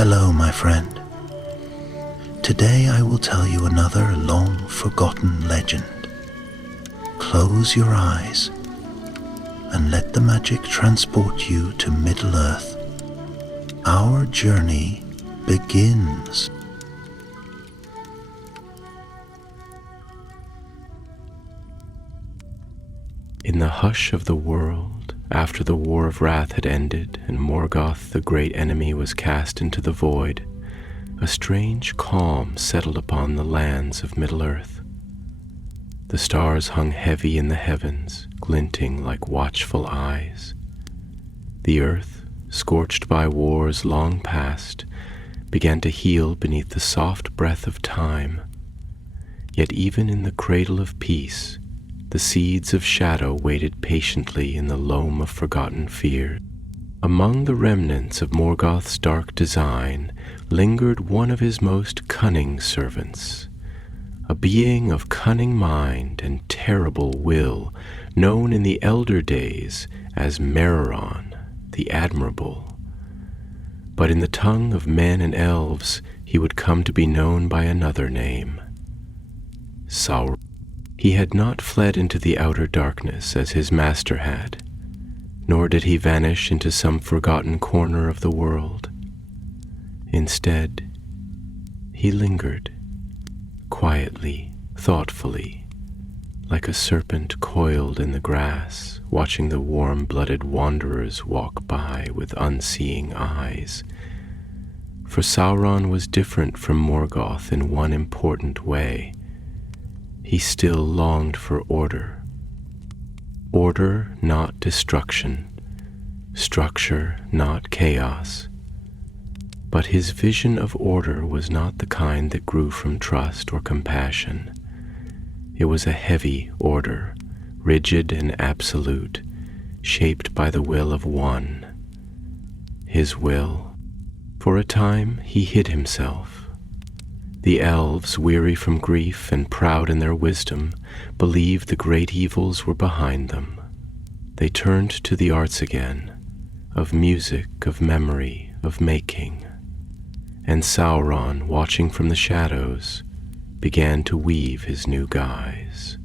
Hello, my friend. Today I will tell you another long-forgotten legend. Close your eyes and let the magic transport you to Middle-earth. Our journey begins. In the hush of the world, after the War of Wrath had ended and Morgoth, the great enemy, was cast into the void, a strange calm settled upon the lands of Middle-earth. The stars hung heavy in the heavens, glinting like watchful eyes. The earth, scorched by wars long past, began to heal beneath the soft breath of time. Yet even in the cradle of peace, the seeds of shadow waited patiently in the loam of forgotten fear. Among the remnants of Morgoth's dark design lingered one of his most cunning servants, a being of cunning mind and terrible will, known in the elder days as Sauron, the Admirable. But in the tongue of men and elves, he would come to be known by another name, Sauron. He had not fled into the outer darkness as his master had, nor did he vanish into some forgotten corner of the world. Instead, he lingered, quietly, thoughtfully, like a serpent coiled in the grass, watching the warm-blooded wanderers walk by with unseeing eyes. For Sauron was different from Morgoth in one important way. He still longed for order. Order, not destruction. Structure, not chaos. But his vision of order was not the kind that grew from trust or compassion. It was a heavy order, rigid and absolute, shaped by the will of one. His will. For a time, he hid himself. The elves, weary from grief and proud in their wisdom, believed the great evils were behind them. They turned to the arts again, of music, of memory, of making. And Sauron, watching from the shadows, began to weave his new guise.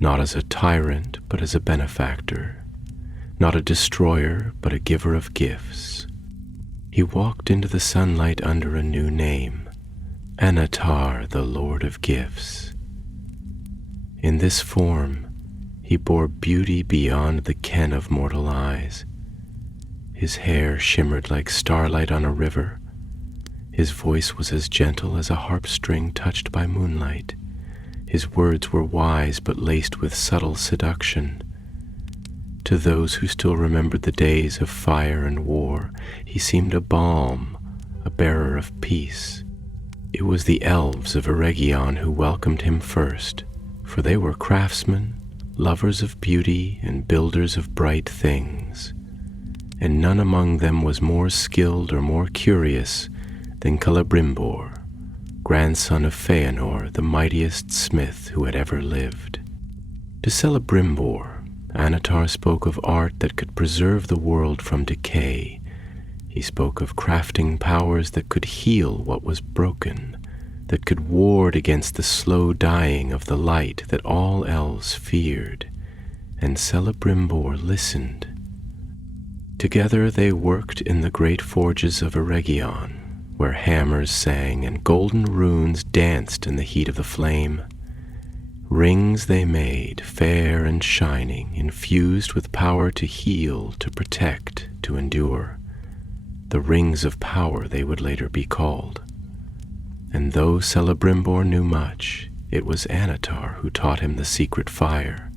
Not as a tyrant, but as a benefactor. Not a destroyer, but a giver of gifts. He walked into the sunlight under a new name, Anatar, the Lord of Gifts. In this form, he bore beauty beyond the ken of mortal eyes. His hair shimmered like starlight on a river. His voice was as gentle as a harp string touched by moonlight. His words were wise but laced with subtle seduction. To those who still remembered the days of fire and war, he seemed a balm, a bearer of peace. It was the elves of Eregion who welcomed him first, for they were craftsmen, lovers of beauty, and builders of bright things. And none among them was more skilled or more curious than Celebrimbor, grandson of Feanor, the mightiest smith who had ever lived. To Celebrimbor, Anatar spoke of art that could preserve the world from decay. He spoke of crafting powers that could heal what was broken, that could ward against the slow dying of the light that all elves feared, and Celebrimbor listened. Together they worked in the great forges of Eregion, where hammers sang and golden runes danced in the heat of the flame. Rings they made, fair and shining, infused with power to heal, to protect, to endure. The rings of power they would later be called. And though Celebrimbor knew much, it was Anatar who taught him the secret fire,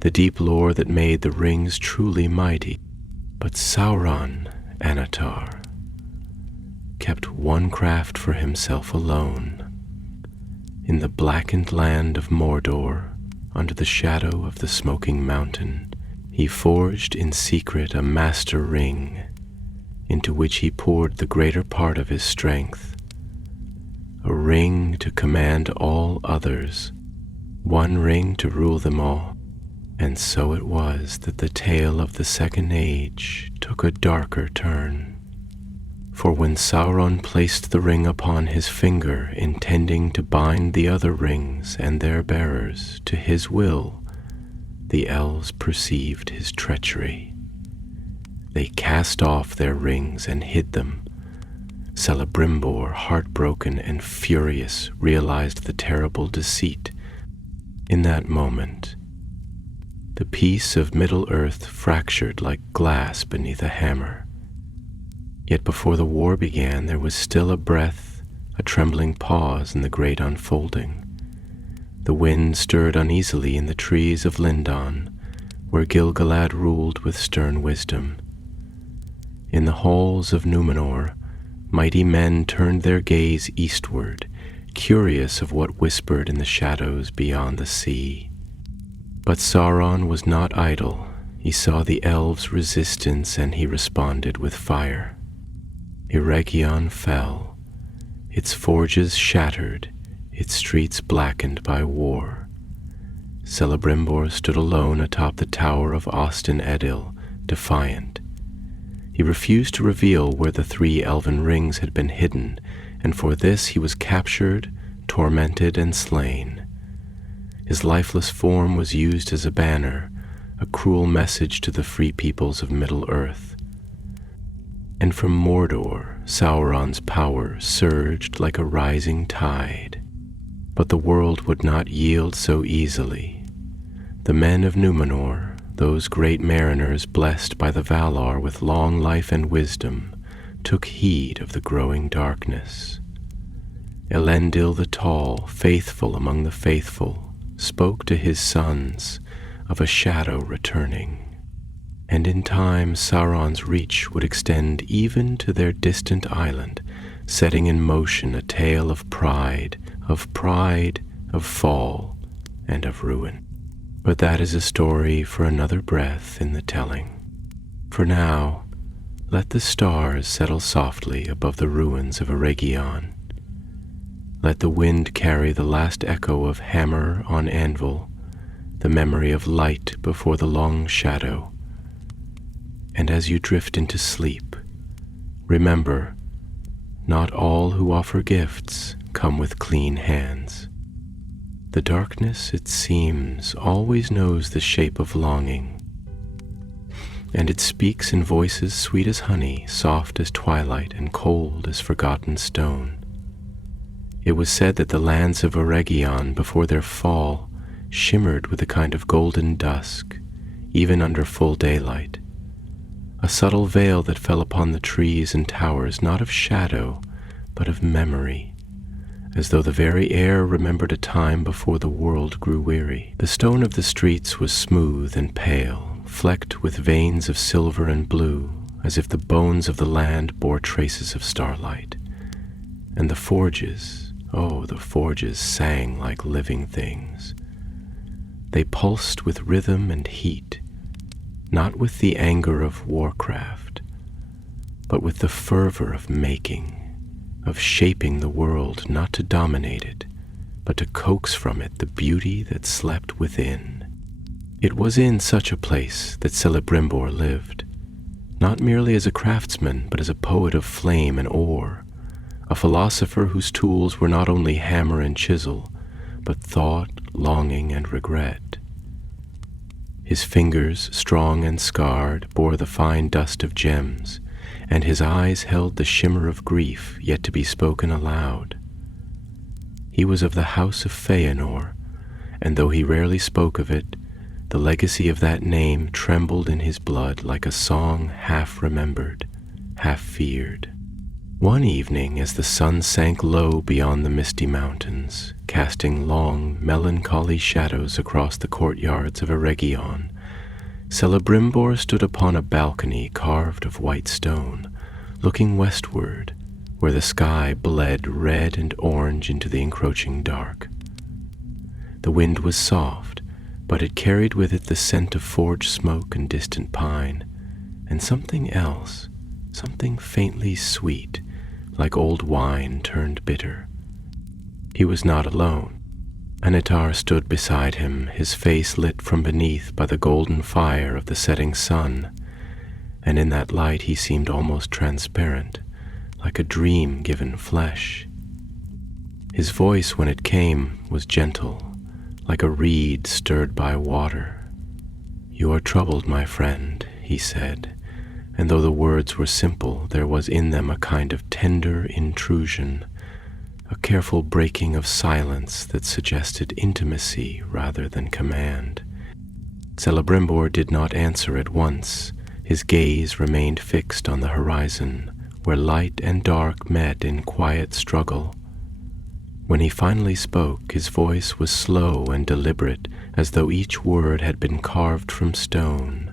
the deep lore that made the rings truly mighty. But Sauron, Anatar, kept one craft for himself alone. In the blackened land of Mordor, under the shadow of the smoking mountain, he forged in secret a master ring, into which he poured the greater part of his strength. A ring to command all others, one ring to rule them all. And so it was that the tale of the Second Age took a darker turn. For when Sauron placed the ring upon his finger, intending to bind the other rings and their bearers to his will, the elves perceived his treachery. They cast off their rings and hid them. Celebrimbor, heartbroken and furious, realized the terrible deceit. In that moment, the piece of Middle-earth fractured like glass beneath a hammer. Yet before the war began, there was still a breath, a trembling pause in the great unfolding. The wind stirred uneasily in the trees of Lindon, where Gil-galad ruled with stern wisdom. In the halls of Númenor, mighty men turned their gaze eastward, curious of what whispered in the shadows beyond the sea. But Sauron was not idle. He saw the elves' resistance, and he responded with fire. Eregion fell, its forges shattered, its streets blackened by war. Celebrimbor stood alone atop the tower of Ostin Edil, defiant. He refused to reveal where the 3 elven rings had been hidden, and for this he was captured, tormented, and slain. His lifeless form was used as a banner, a cruel message to the free peoples of Middle-earth. And from Mordor, Sauron's power surged like a rising tide. But the world would not yield so easily. The men of Númenor, those great mariners blessed by the Valar with long life and wisdom, took heed of the growing darkness. Elendil the Tall, faithful among the faithful, spoke to his sons of a shadow returning. And in time Sauron's reach would extend even to their distant island, setting in motion a tale of pride, of fall, and of ruin. But that is a story for another breath in the telling. For now, let the stars settle softly above the ruins of Eregion. Let the wind carry the last echo of hammer on anvil, the memory of light before the long shadow. And as you drift into sleep, remember, not all who offer gifts come with clean hands. The darkness, it seems, always knows the shape of longing, and it speaks in voices sweet as honey, soft as twilight, and cold as forgotten stone. It was said that the lands of Eregion before their fall shimmered with a kind of golden dusk, even under full daylight. A subtle veil that fell upon the trees and towers, not of shadow, but of memory, as though the very air remembered a time before the world grew weary. The stone of the streets was smooth and pale, flecked with veins of silver and blue, as if the bones of the land bore traces of starlight. And the forges, the forges sang like living things. They pulsed with rhythm and heat, not with the anger of warcraft, but with the fervor of making, of shaping the world, not to dominate it, but to coax from it the beauty that slept within. It was in such a place that Celebrimbor lived, not merely as a craftsman, but as a poet of flame and ore, a philosopher whose tools were not only hammer and chisel, but thought, longing, and regret. His fingers, strong and scarred, bore the fine dust of gems, and his eyes held the shimmer of grief yet to be spoken aloud. He was of the house of Feanor, and though he rarely spoke of it, the legacy of that name trembled in his blood like a song half remembered, half feared. One evening, as the sun sank low beyond the misty mountains, casting long, melancholy shadows across the courtyards of Eregion, Celebrimbor stood upon a balcony carved of white stone, looking westward, where the sky bled red and orange into the encroaching dark. The wind was soft, but it carried with it the scent of forge smoke and distant pine, and something else, something faintly sweet, like old wine turned bitter. He was not alone. Anatar stood beside him, his face lit from beneath by the golden fire of the setting sun, and in that light he seemed almost transparent, like a dream given flesh. His voice, when it came, was gentle, like a reed stirred by water. "You are troubled, my friend," he said, and though the words were simple, there was in them a kind of tender intrusion, a careful breaking of silence that suggested intimacy rather than command. Celebrimbor did not answer at once. His gaze remained fixed on the horizon, where light and dark met in quiet struggle. When he finally spoke, his voice was slow and deliberate, as though each word had been carved from stone.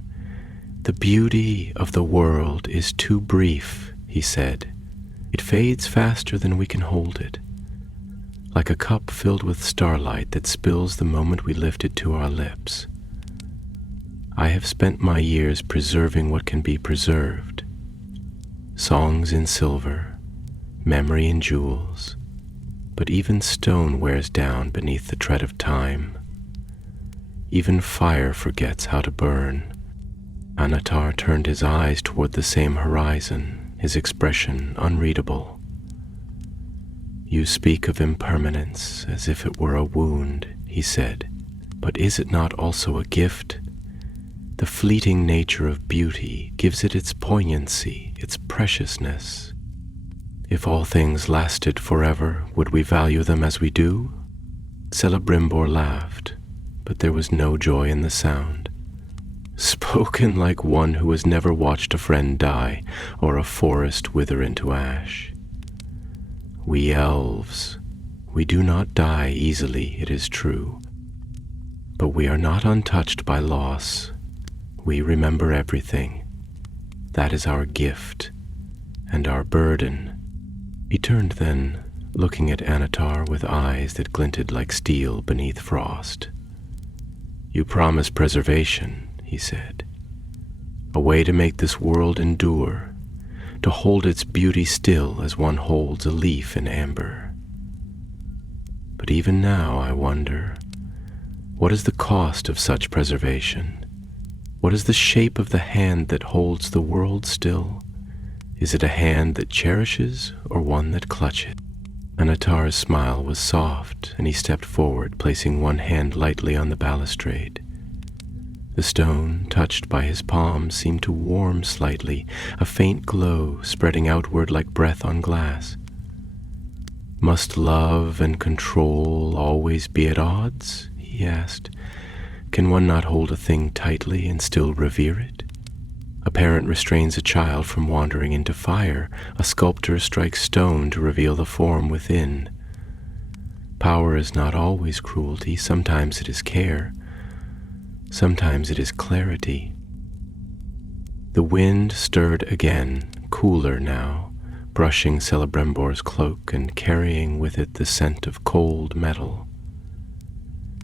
"The beauty of the world is too brief," he said. "It fades faster than we can hold it, like a cup filled with starlight that spills the moment we lift it to our lips. I have spent my years preserving what can be preserved. Songs in silver, memory in jewels, but even stone wears down beneath the tread of time. Even fire forgets how to burn." Anatar turned his eyes toward the same horizon, his expression unreadable. "You speak of impermanence as if it were a wound," he said, "but is it not also a gift? The fleeting nature of beauty gives it its poignancy, its preciousness. If all things lasted forever, would we value them as we do?" Celebrimbor laughed, but there was no joy in the sound. "Spoken like one who has never watched a friend die or a forest wither into ash. We elves, we do not die easily, it is true, but we are not untouched by loss. We remember everything. That is our gift and our burden." He turned then, looking at Anatar with eyes that glinted like steel beneath frost. "You promise preservation," he said, "a way to make this world endure, to hold its beauty still as one holds a leaf in amber. But even now I wonder, what is the cost of such preservation? What is the shape of the hand that holds the world still? Is it a hand that cherishes or one that clutches?" Anatar's smile was soft, and he stepped forward, placing one hand lightly on the balustrade. The stone, touched by his palm, seemed to warm slightly, a faint glow spreading outward like breath on glass. "Must love and control always be at odds?" he asked. "Can one not hold a thing tightly and still revere it? A parent restrains a child from wandering into fire. A sculptor strikes stone to reveal the form within. Power is not always cruelty. Sometimes it is care. Sometimes it is clarity." The wind stirred again, cooler now, brushing Celebrimbor's cloak and carrying with it the scent of cold metal.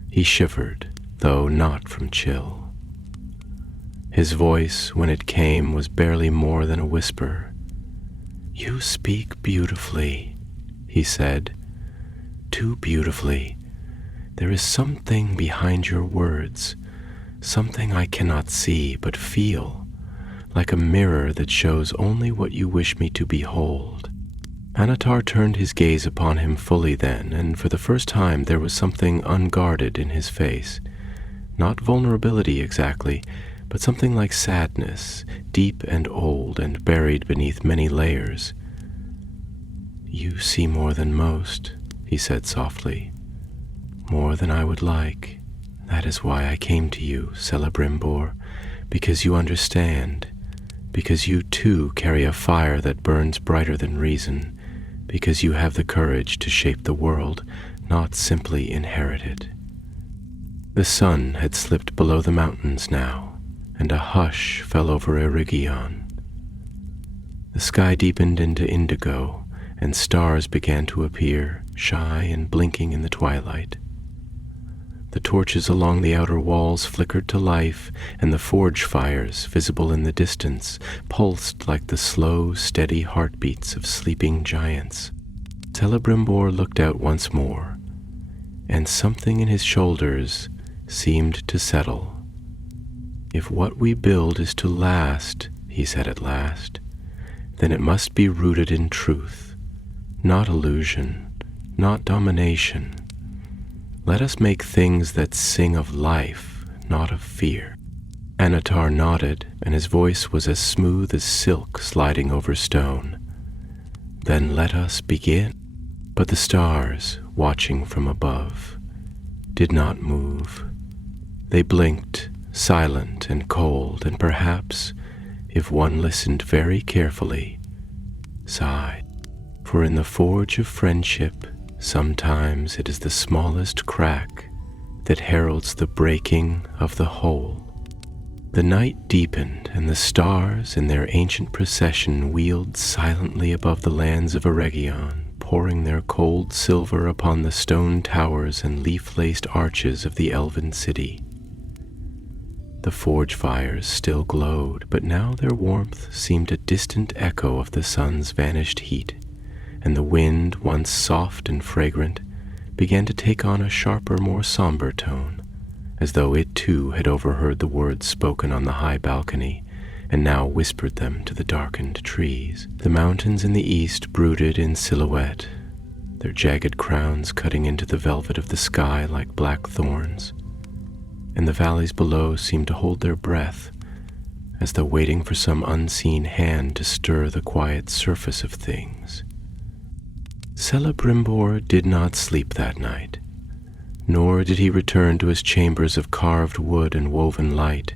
He shivered, though not from chill. His voice, when it came, was barely more than a whisper. "You speak beautifully," he said, "too beautifully. There is something behind your words, something I cannot see but feel, like a mirror that shows only what you wish me to behold." Anatar turned his gaze upon him fully then, and for the first time there was something unguarded in his face. Not vulnerability exactly, but something like sadness, deep and old and buried beneath many layers. "You see more than most," he said softly. "More than I would like. That is why I came to you, Celebrimbor, because you understand, because you too carry a fire that burns brighter than reason, because you have the courage to shape the world, not simply inherit it." The sun had slipped below the mountains now, and a hush fell over Erygion. The sky deepened into indigo, and stars began to appear, shy and blinking in the twilight. The torches along the outer walls flickered to life, and the forge fires, visible in the distance, pulsed like the slow, steady heartbeats of sleeping giants. Celebrimbor looked out once more, and something in his shoulders seemed to settle. "If what we build is to last," he said at last, then it must be rooted in truth, not illusion, not domination. Let us make things that sing of life, not of fear." Annatar nodded, and his voice was as smooth as silk sliding over stone. "Then let us begin." But the stars, watching from above, did not move. They blinked, silent and cold, and perhaps, if one listened very carefully, sighed. For in the forge of friendship, sometimes it is the smallest crack that heralds the breaking of the whole. The night deepened, and the stars in their ancient procession wheeled silently above the lands of Eregion, pouring their cold silver upon the stone towers and leaf-laced arches of the elven city. The forge fires still glowed, but now their warmth seemed a distant echo of the sun's vanished heat, and the wind, once soft and fragrant, began to take on a sharper, more somber tone, as though it too had overheard the words spoken on the high balcony, and now whispered them to the darkened trees. The mountains in the east brooded in silhouette, their jagged crowns cutting into the velvet of the sky like black thorns, and the valleys below seemed to hold their breath, as though waiting for some unseen hand to stir the quiet surface of things. Celebrimbor did not sleep that night, nor did he return to his chambers of carved wood and woven light,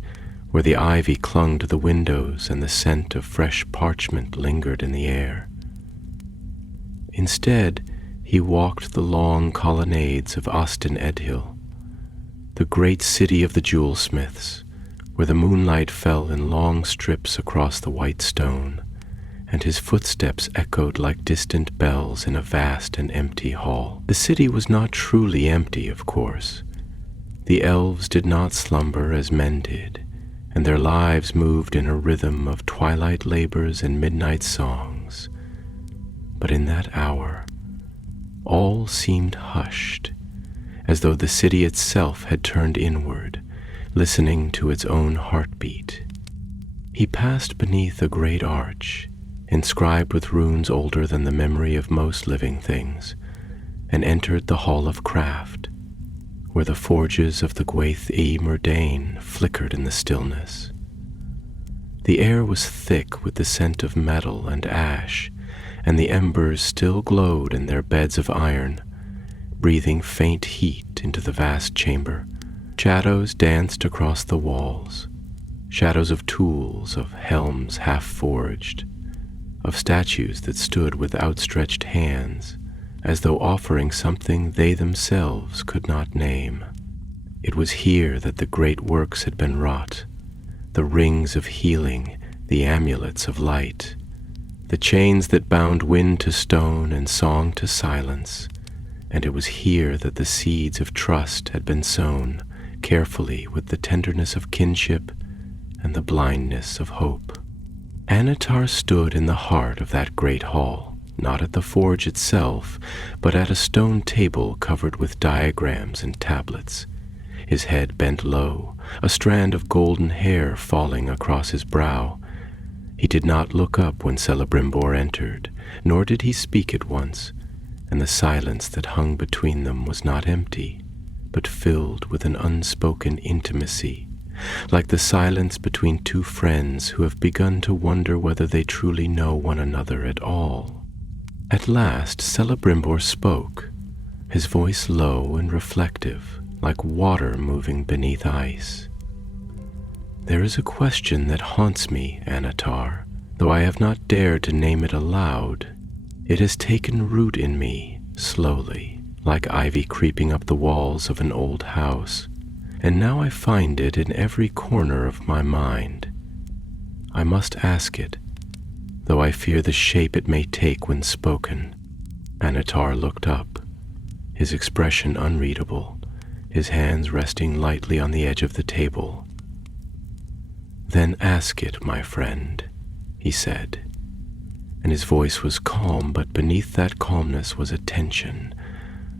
where the ivy clung to the windows and the scent of fresh parchment lingered in the air. Instead, he walked the long colonnades of Ostin Edhill, the great city of the jewelsmiths, where the moonlight fell in long strips across the white stone, and his footsteps echoed like distant bells in a vast and empty hall. The city was not truly empty, of course. The elves did not slumber as men did, and their lives moved in a rhythm of twilight labors and midnight songs. But in that hour, all seemed hushed, as though the city itself had turned inward, listening to its own heartbeat. He passed beneath a great arch, inscribed with runes older than the memory of most living things, and entered the Hall of Craft, where the forges of the Gwaith y Myrdain flickered in the stillness. The air was thick with the scent of metal and ash, and the embers still glowed in their beds of iron, breathing faint heat into the vast chamber. Shadows danced across the walls, shadows of tools, of helms half-forged, of statues that stood with outstretched hands, as though offering something they themselves could not name. It was here that the great works had been wrought, the rings of healing, the amulets of light, the chains that bound wind to stone and song to silence, and it was here that the seeds of trust had been sown, carefully with the tenderness of kinship and the blindness of hope. Annatar stood in the heart of that great hall, not at the forge itself, but at a stone table covered with diagrams and tablets, his head bent low, a strand of golden hair falling across his brow. He did not look up when Celebrimbor entered, nor did he speak at once, and the silence that hung between them was not empty, but filled with an unspoken intimacy, like the silence between two friends who have begun to wonder whether they truly know one another at all. At last Celebrimbor spoke, his voice low and reflective, like water moving beneath ice. "There is a question that haunts me, Annatar, though I have not dared to name it aloud. It has taken root in me, slowly, like ivy creeping up the walls of an old house, and now I find it in every corner of my mind. I must ask it, though I fear the shape it may take when spoken." Annatar looked up, his expression unreadable, his hands resting lightly on the edge of the table. "Then ask it, my friend," he said, and his voice was calm, but beneath that calmness was a tension,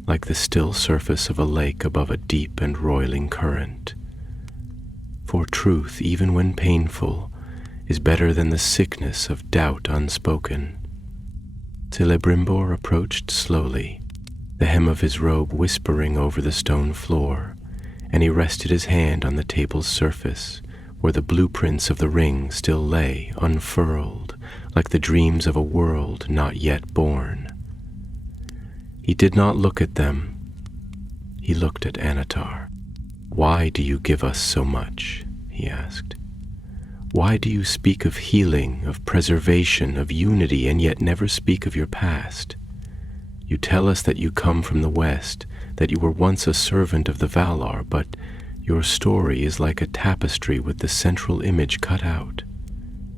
like the still surface of a lake above a deep and roiling current. For truth, even when painful, is better than the sickness of doubt unspoken. Celebrimbor approached slowly, the hem of his robe whispering over the stone floor, and he rested his hand on the table's surface, where the blueprints of the ring still lay unfurled, like the dreams of a world not yet born. He did not look at them. He looked at Annatar. "Why do you give us so much?" he asked. "Why do you speak of healing, of preservation, of unity, and yet never speak of your past? You tell us that you come from the West, that you were once a servant of the Valar, but your story is like a tapestry with the central image cut out,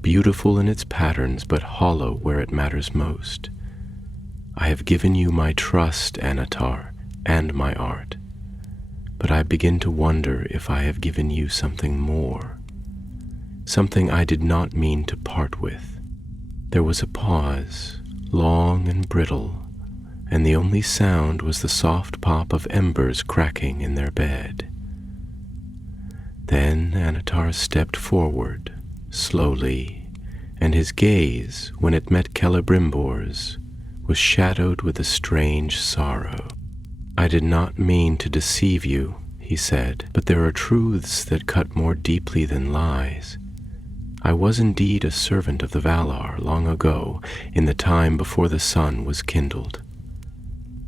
beautiful in its patterns but hollow where it matters most. I have given you my trust, Annatar, and my art, but I begin to wonder if I have given you something more, something I did not mean to part with." There was a pause, long and brittle, and the only sound was the soft pop of embers cracking in their bed. Then Annatar stepped forward, slowly, and his gaze, when it met Celebrimbor's, was shadowed with a strange sorrow. "I did not mean to deceive you," he said, "but there are truths that cut more deeply than lies. I was indeed a servant of the Valar long ago, in the time before the sun was kindled.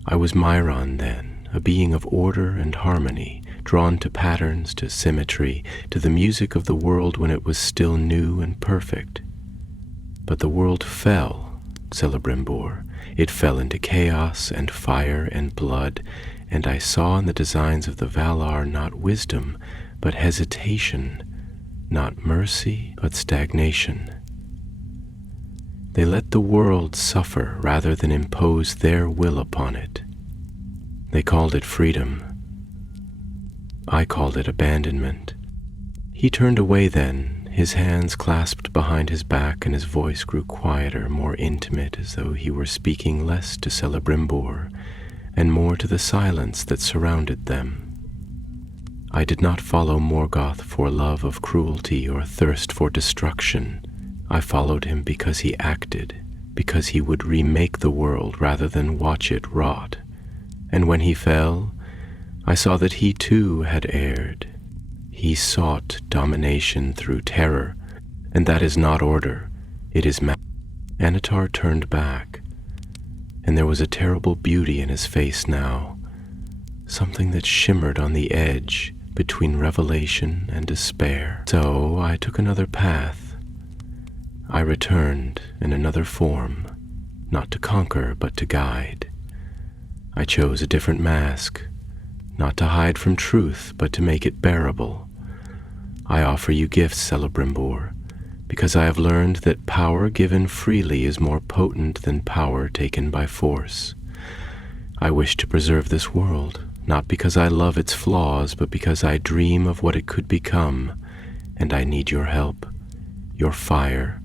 I was Myron then, a being of order and harmony, drawn to patterns, to symmetry, to the music of the world when it was still new and perfect. But the world fell, Celebrimbor. It fell into chaos and fire and blood, and I saw in the designs of the Valar not wisdom, but hesitation, not mercy, but stagnation. They let the world suffer rather than impose their will upon it. They called it freedom. I called it abandonment." He turned away then, his hands clasped behind his back, and his voice grew quieter, more intimate, as though he were speaking less to Celebrimbor and more to the silence that surrounded them. "I did not follow Morgoth for love of cruelty or thirst for destruction. I followed him because he acted, because he would remake the world rather than watch it rot. And when he fell, I saw that he too had erred. He sought domination through terror, and that is not order, it is Annatar turned back, and there was a terrible beauty in his face now, something that shimmered on the edge between revelation and despair. So I took another path. I returned in another form, not to conquer but to guide. I chose a different mask, not to hide from truth but to make it bearable. I offer you gifts, Celebrimbor, because I have learned that power given freely is more potent than power taken by force. I wish to preserve this world, not because I love its flaws, but because I dream of what it could become, and I need your help, your fire,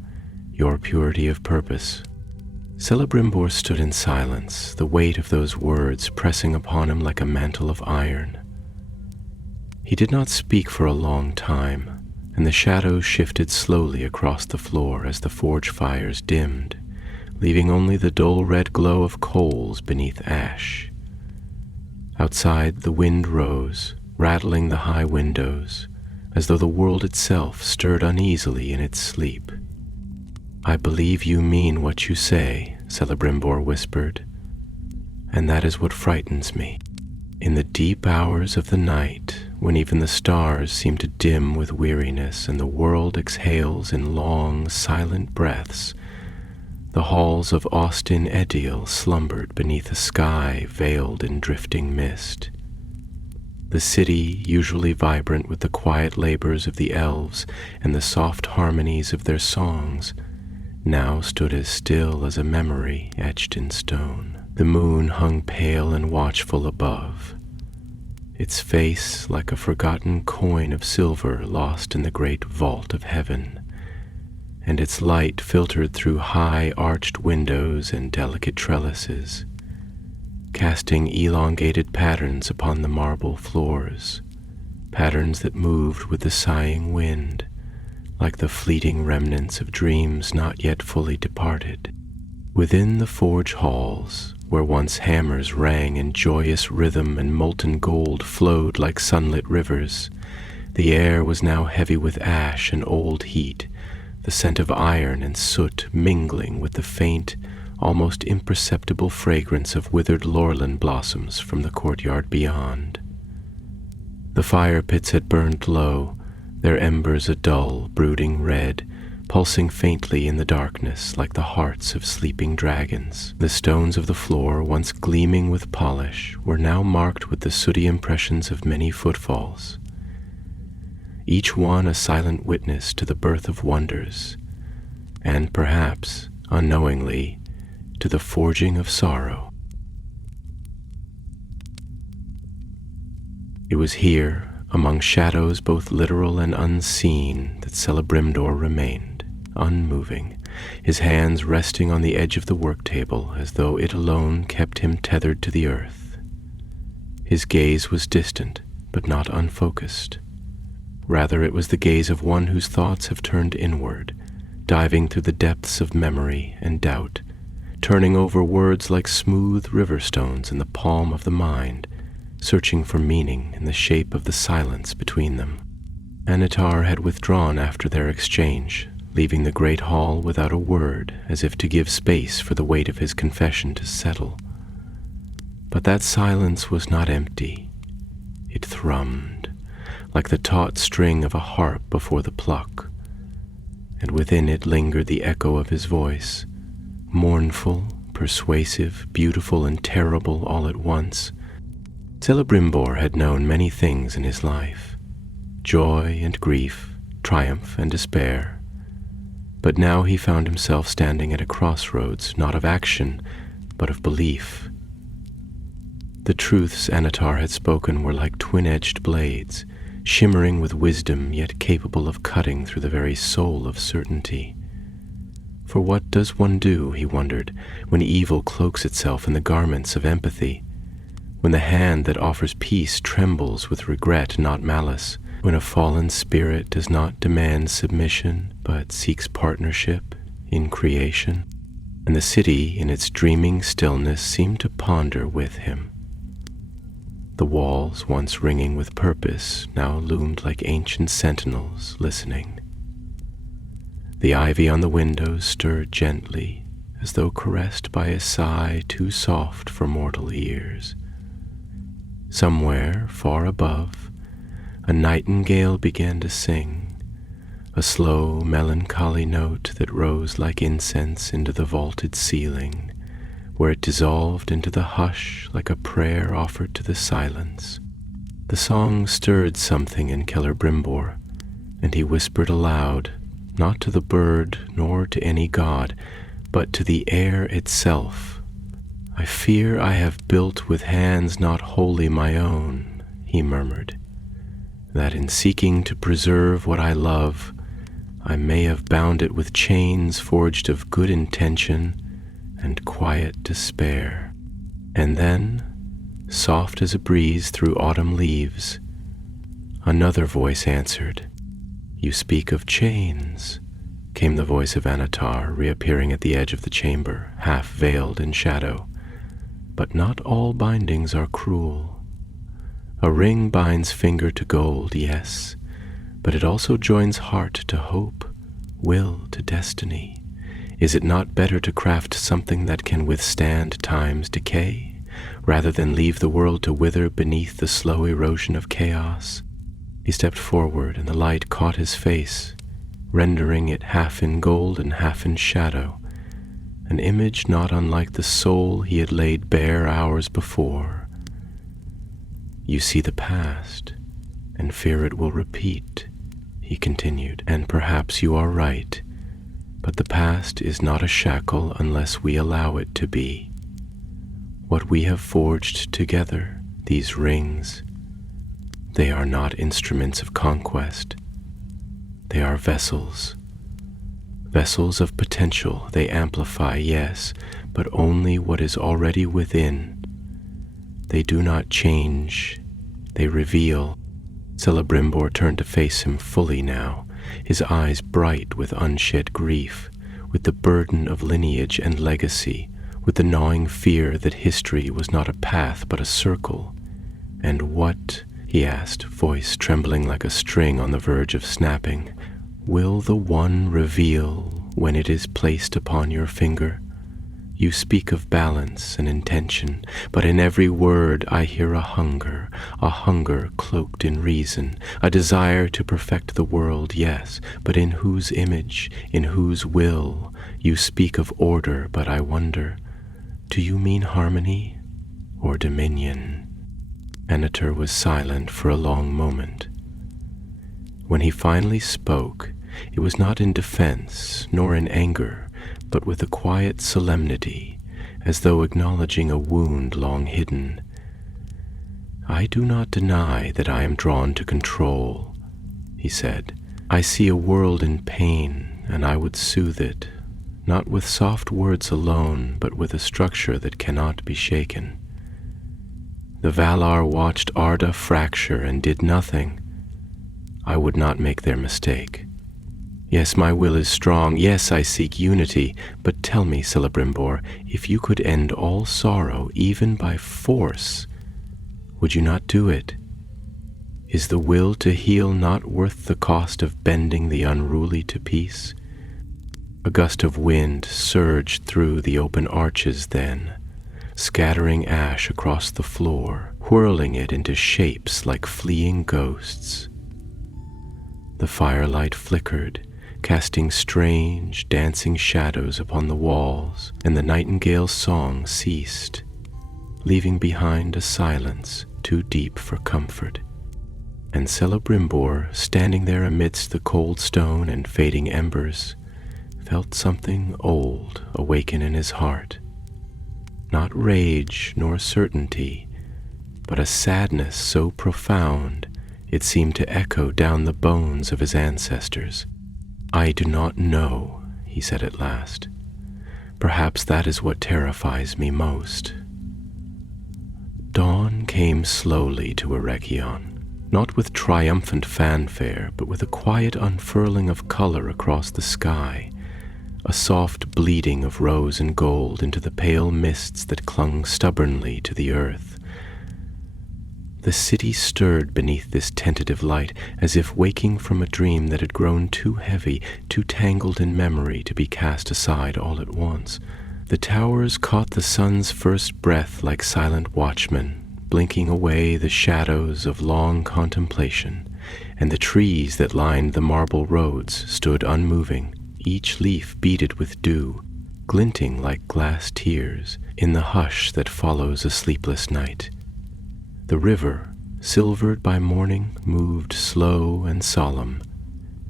your purity of purpose." Celebrimbor stood in silence, the weight of those words pressing upon him like a mantle of iron. He did not speak for a long time, and the shadows shifted slowly across the floor as the forge fires dimmed, leaving only the dull red glow of coals beneath ash. Outside, the wind rose, rattling the high windows, as though the world itself stirred uneasily in its sleep. "I believe you mean what you say," Celebrimbor whispered, "and that is what frightens me. In the deep hours of the night, when even the stars seem to dim with weariness and the world exhales in long, silent breaths, the halls of Austin Edil slumbered beneath a sky veiled in drifting mist. The city, usually vibrant with the quiet labors of the elves and the soft harmonies of their songs, now stood as still as a memory etched in stone. The moon hung pale and watchful above, its face like a forgotten coin of silver lost in the great vault of heaven, and its light filtered through high arched windows and delicate trellises, casting elongated patterns upon the marble floors, patterns that moved with the sighing wind, like the fleeting remnants of dreams not yet fully departed. Within the forge halls, where once hammers rang in joyous rhythm and molten gold flowed like sunlit rivers, the air was now heavy with ash and old heat, the scent of iron and soot mingling with the faint, almost imperceptible fragrance of withered laurelin blossoms from the courtyard beyond. The fire pits had burned low, their embers a dull, brooding red, pulsing faintly in the darkness like the hearts of sleeping dragons. The stones of the floor, once gleaming with polish, were now marked with the sooty impressions of many footfalls, each one a silent witness to the birth of wonders, and perhaps, unknowingly, to the forging of sorrow. It was here, among shadows both literal and unseen, that Celebrimdor remained, unmoving, his hands resting on the edge of the work table as though it alone kept him tethered to the earth. His gaze was distant, but not unfocused. Rather, it was the gaze of one whose thoughts have turned inward, diving through the depths of memory and doubt, turning over words like smooth river stones in the palm of the mind, searching for meaning in the shape of the silence between them. Annatar had withdrawn after their exchange, leaving the great hall without a word, as if to give space for the weight of his confession to settle. But that silence was not empty. It thrummed, like the taut string of a harp before the pluck, and within it lingered the echo of his voice, mournful, persuasive, beautiful, and terrible all at once. Celebrimbor had known many things in his life, joy and grief, triumph and despair, but now he found himself standing at a crossroads, not of action, but of belief. The truths Annatar had spoken were like twin-edged blades, shimmering with wisdom yet capable of cutting through the very soul of certainty. For what does one do, he wondered, when evil cloaks itself in the garments of empathy, when the hand that offers peace trembles with regret, not malice, when a fallen spirit does not demand submission, but seeks partnership in creation? And the city, in its dreaming stillness, seemed to ponder with him. The walls, once ringing with purpose, now loomed like ancient sentinels listening. The ivy on the windows stirred gently, as though caressed by a sigh too soft for mortal ears. Somewhere, far above, a nightingale began to sing, a slow, melancholy note that rose like incense into the vaulted ceiling, where it dissolved into the hush like a prayer offered to the silence. The song stirred something in Celebrimbor, and he whispered aloud, not to the bird nor to any god, but to the air itself. "I fear I have built with hands not wholly my own," he murmured, "that in seeking to preserve what I love, I may have bound it with chains forged of good intention and quiet despair." And then, soft as a breeze through autumn leaves, another voice answered. "You speak of chains," came the voice of Annatar, reappearing at the edge of the chamber, half veiled in shadow. "But not all bindings are cruel. A ring binds finger to gold, yes, but it also joins heart to hope, will to destiny. Is it not better to craft something that can withstand time's decay, rather than leave the world to wither beneath the slow erosion of chaos?" He stepped forward, and the light caught his face, rendering it half in gold and half in shadow, an image not unlike the soul he had laid bare hours before. "You see the past, and fear it will repeat," he continued, "and perhaps you are right. But the past is not a shackle unless we allow it to be. What we have forged together, these rings, they are not instruments of conquest. They are vessels. Vessels of potential. They amplify, yes, but only what is already within. They do not change. They reveal." Celebrimbor turned to face him fully now, his eyes bright with unshed grief, with the burden of lineage and legacy, with the gnawing fear that history was not a path but a circle. "And what," he asked, voice trembling like a string on the verge of snapping, "will the one reveal when it is placed upon your finger? You speak of balance and intention, but in every word I hear a hunger cloaked in reason, a desire to perfect the world, yes, but in whose image, in whose will? You speak of order, but I wonder, do you mean harmony or dominion?" Annatar was silent for a long moment. When he finally spoke, it was not in defense nor in anger, but with a quiet solemnity, as though acknowledging a wound long hidden. "I do not deny that I am drawn to control," he said. "I see a world in pain, and I would soothe it, not with soft words alone, but with a structure that cannot be shaken. The Valar watched Arda fracture and did nothing. I would not make their mistake. Yes, my will is strong. Yes, I seek unity. But tell me, Celebrimbor, if you could end all sorrow, even by force, would you not do it? Is the will to heal not worth the cost of bending the unruly to peace?" A gust of wind surged through the open arches then, scattering ash across the floor, whirling it into shapes like fleeing ghosts. The firelight flickered, casting strange, dancing shadows upon the walls, and the nightingale's song ceased, leaving behind a silence too deep for comfort. And Celebrimbor, standing there amidst the cold stone and fading embers, felt something old awaken in his heart. Not rage nor certainty, but a sadness so profound it seemed to echo down the bones of his ancestors. "I do not know," he said at last. "Perhaps that is what terrifies me most." Dawn came slowly to Eregion, not with triumphant fanfare, but with a quiet unfurling of color across the sky, a soft bleeding of rose and gold into the pale mists that clung stubbornly to the earth. The city stirred beneath this tentative light, as if waking from a dream that had grown too heavy, too tangled in memory to be cast aside all at once. The towers caught the sun's first breath like silent watchmen, blinking away the shadows of long contemplation, and the trees that lined the marble roads stood unmoving, each leaf beaded with dew, glinting like glass tears in the hush that follows a sleepless night. The river, silvered by morning, moved slow and solemn,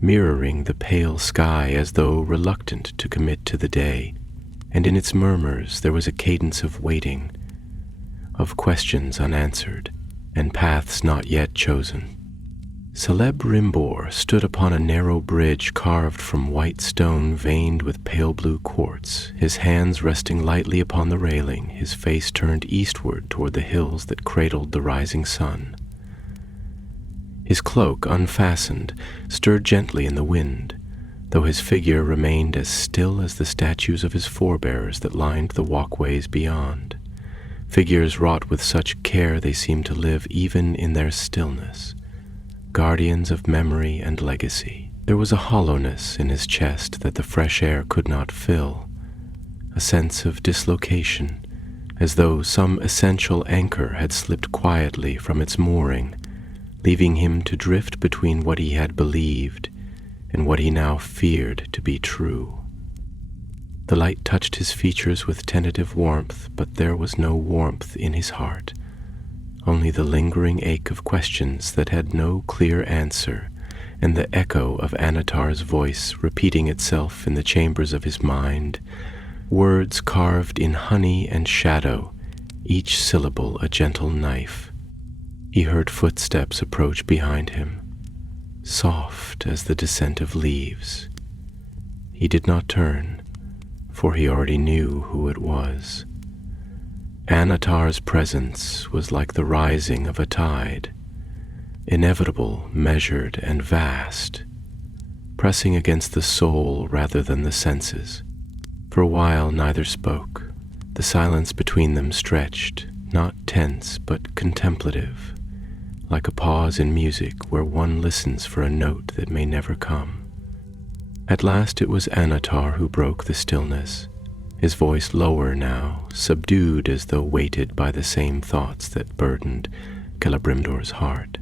mirroring the pale sky as though reluctant to commit to the day, and in its murmurs there was a cadence of waiting, of questions unanswered, and paths not yet chosen. Celebrimbor stood upon a narrow bridge carved from white stone veined with pale blue quartz, his hands resting lightly upon the railing, his face turned eastward toward the hills that cradled the rising sun. His cloak, unfastened, stirred gently in the wind, though his figure remained as still as the statues of his forebears that lined the walkways beyond, figures wrought with such care they seemed to live even in their stillness, guardians of memory and legacy. There was a hollowness in his chest that the fresh air could not fill, a sense of dislocation, as though some essential anchor had slipped quietly from its mooring, leaving him to drift between what he had believed and what he now feared to be true. The light touched his features with tentative warmth, but there was no warmth in his heart, only the lingering ache of questions that had no clear answer, and the echo of Annatar's voice repeating itself in the chambers of his mind, words carved in honey and shadow, each syllable a gentle knife. He heard footsteps approach behind him, soft as the descent of leaves. He did not turn, for he already knew who it was. Annatar's presence was like the rising of a tide, inevitable, measured, and vast, pressing against the soul rather than the senses. For a while neither spoke. The silence between them stretched, not tense but contemplative, like a pause in music where one listens for a note that may never come. At last it was Annatar who broke the stillness, his voice lower now, subdued as though weighted by the same thoughts that burdened Celebrimdor's heart.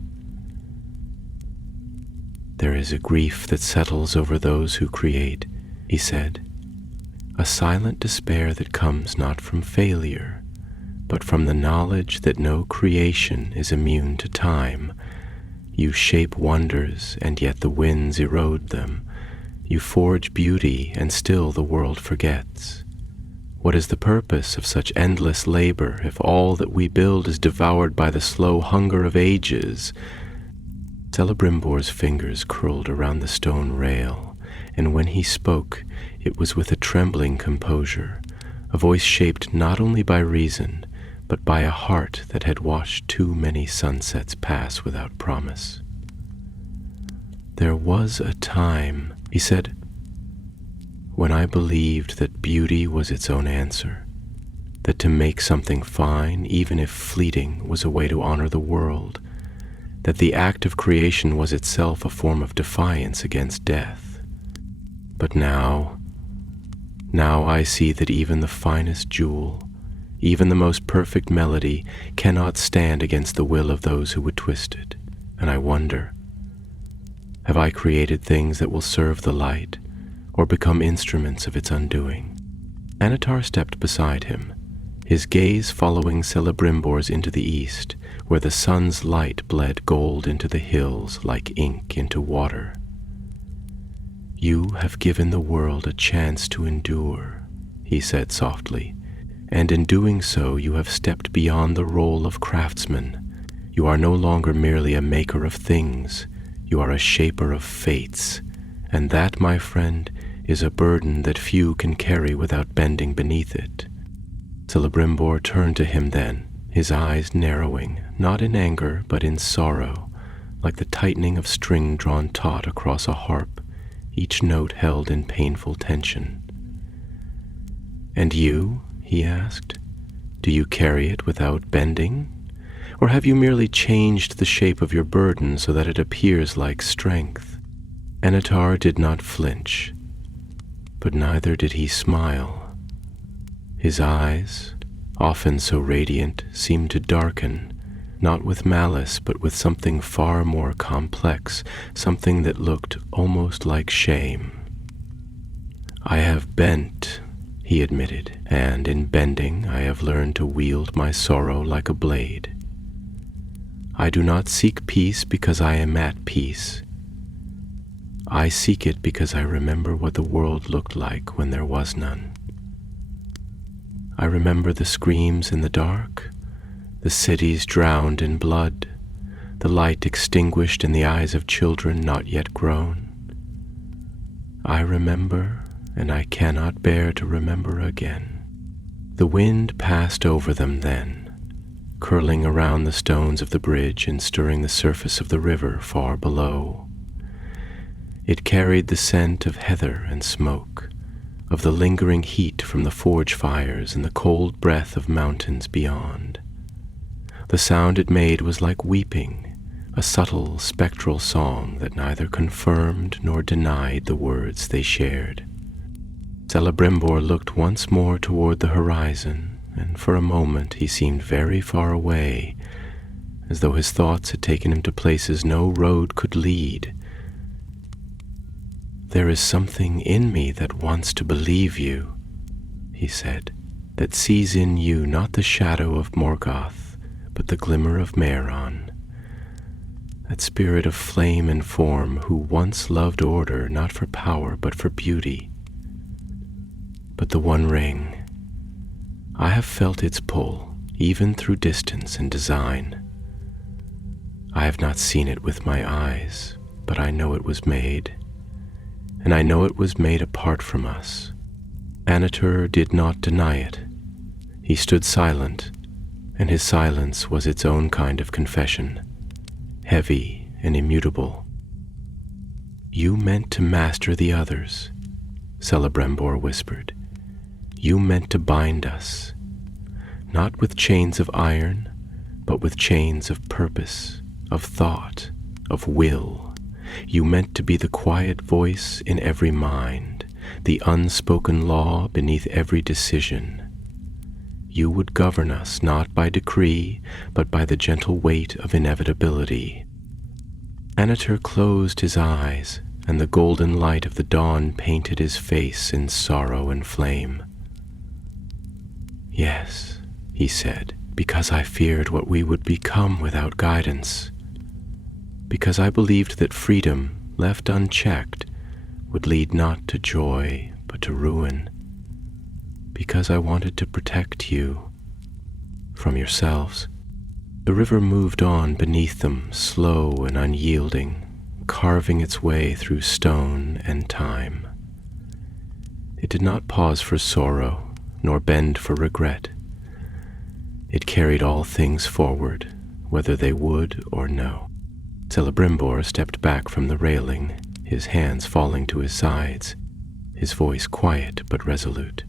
"There is a grief that settles over those who create," he said, "a silent despair that comes not from failure, but from the knowledge that no creation is immune to time. You shape wonders, and yet the winds erode them. You forge beauty, and still the world forgets. What is the purpose of such endless labor if all that we build is devoured by the slow hunger of ages?" Celebrimbor's fingers curled around the stone rail, and when he spoke, it was with a trembling composure, a voice shaped not only by reason, but by a heart that had watched too many sunsets pass without promise. "There was a time," he said, "when I believed that beauty was its own answer, that to make something fine, even if fleeting, was a way to honor the world, that the act of creation was itself a form of defiance against death. But now I see that even the finest jewel, even the most perfect melody, cannot stand against the will of those who would twist it, and I wonder, have I created things that will serve the light, or become instruments of its undoing?" Annatar stepped beside him, his gaze following Celebrimbor's into the east, where the sun's light bled gold into the hills like ink into water. "You have given the world a chance to endure," he said softly, "and in doing so you have stepped beyond the role of craftsman. You are no longer merely a maker of things, you are a shaper of fates, and that, my friend, is a burden that few can carry without bending beneath it." Celebrimbor turned to him then, his eyes narrowing, not in anger but in sorrow, like the tightening of string drawn taut across a harp, each note held in painful tension. "And you?" he asked. "Do you carry it without bending? Or have you merely changed the shape of your burden so that it appears like strength?" Annatar did not flinch, but neither did he smile. His eyes, often so radiant, seemed to darken, not with malice but with something far more complex, something that looked almost like shame. "I have bent," he admitted, "and in bending I have learned to wield my sorrow like a blade. I do not seek peace because I am at peace. I seek it because I remember what the world looked like when there was none. I remember the screams in the dark, the cities drowned in blood, the light extinguished in the eyes of children not yet grown. I remember, and I cannot bear to remember again." The wind passed over them then, curling around the stones of the bridge and stirring the surface of the river far below. It carried the scent of heather and smoke, of the lingering heat from the forge fires and the cold breath of mountains beyond. The sound it made was like weeping, a subtle spectral song that neither confirmed nor denied the words they shared. Celebrimbor looked once more toward the horizon, and for a moment he seemed very far away, as though his thoughts had taken him to places no road could lead. "There is something in me that wants to believe you," he said, "that sees in you not the shadow of Morgoth, but the glimmer of Mehron, that spirit of flame and form who once loved order not for power but for beauty. But the One Ring, I have felt its pull, even through distance and design. I have not seen it with my eyes, but I know it was made, and I know it was made apart from us." Annatar did not deny it. He stood silent, and his silence was its own kind of confession, heavy and immutable. You meant to master the others, Celebrimbor whispered. You meant to bind us, not with chains of iron, but with chains of purpose, of thought, of will. You meant to be the quiet voice in every mind, the unspoken law beneath every decision. You would govern us not by decree, but by the gentle weight of inevitability. Annatar closed his eyes, and the golden light of the dawn painted his face in sorrow and flame. Yes, he said, because I feared what we would become without guidance. Because I believed that freedom, left unchecked, would lead not to joy, but to ruin. Because I wanted to protect you from yourselves. The river moved on beneath them, slow and unyielding, carving its way through stone and time. It did not pause for sorrow, nor bend for regret. It carried all things forward, whether they would or no. Celebrimbor stepped back from the railing, his hands falling to his sides, his voice quiet but resolute.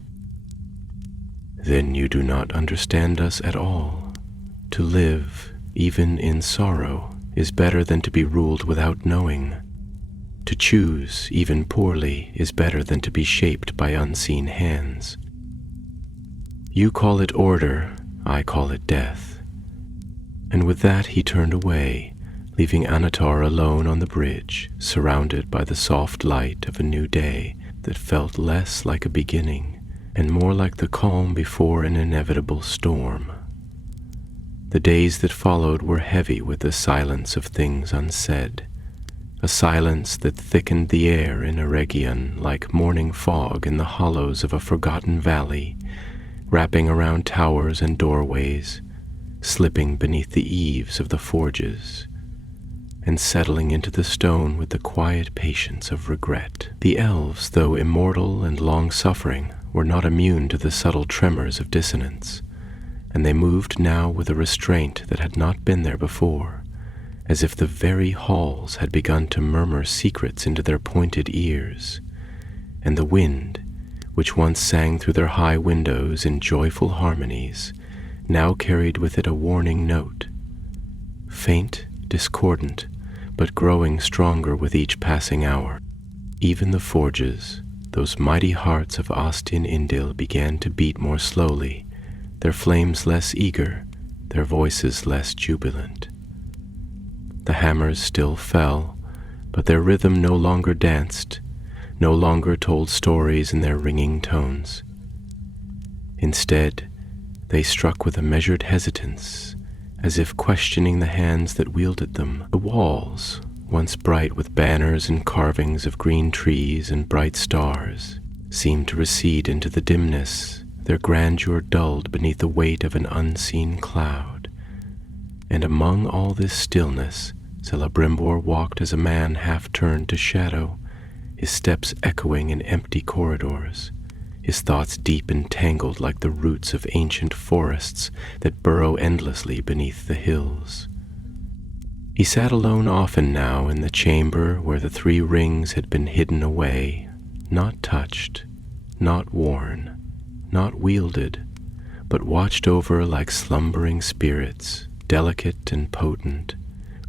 Then you do not understand us at all. To live, even in sorrow, is better than to be ruled without knowing. To choose, even poorly, is better than to be shaped by unseen hands. You call it order, I call it death. And with that he turned away, leaving Annatar alone on the bridge, surrounded by the soft light of a new day that felt less like a beginning and more like the calm before an inevitable storm. The days that followed were heavy with the silence of things unsaid, a silence that thickened the air in Eregion like morning fog in the hollows of a forgotten valley, wrapping around towers and doorways, slipping beneath the eaves of the forges, and settling into the stone with the quiet patience of regret. The elves, though immortal and long-suffering, were not immune to the subtle tremors of dissonance, and they moved now with a restraint that had not been there before, as if the very halls had begun to murmur secrets into their pointed ears, and the wind, which once sang through their high windows in joyful harmonies, now carried with it a warning note, faint, discordant, but growing stronger with each passing hour. Even the forges, those mighty hearts of Ostin Indil, began to beat more slowly, their flames less eager, their voices less jubilant. The hammers still fell, but their rhythm no longer danced, no longer told stories in their ringing tones. Instead, they struck with a measured hesitance, as if questioning the hands that wielded them. The walls, once bright with banners and carvings of green trees and bright stars, seemed to recede into the dimness, their grandeur dulled beneath the weight of an unseen cloud. And among all this stillness, Celebrimbor walked as a man half-turned to shadow, his steps echoing in empty corridors, his thoughts deep entangled like the roots of ancient forests that burrow endlessly beneath the hills. He sat alone often now in the chamber where the 3 rings had been hidden away, not touched, not worn, not wielded, but watched over like slumbering spirits, delicate and potent,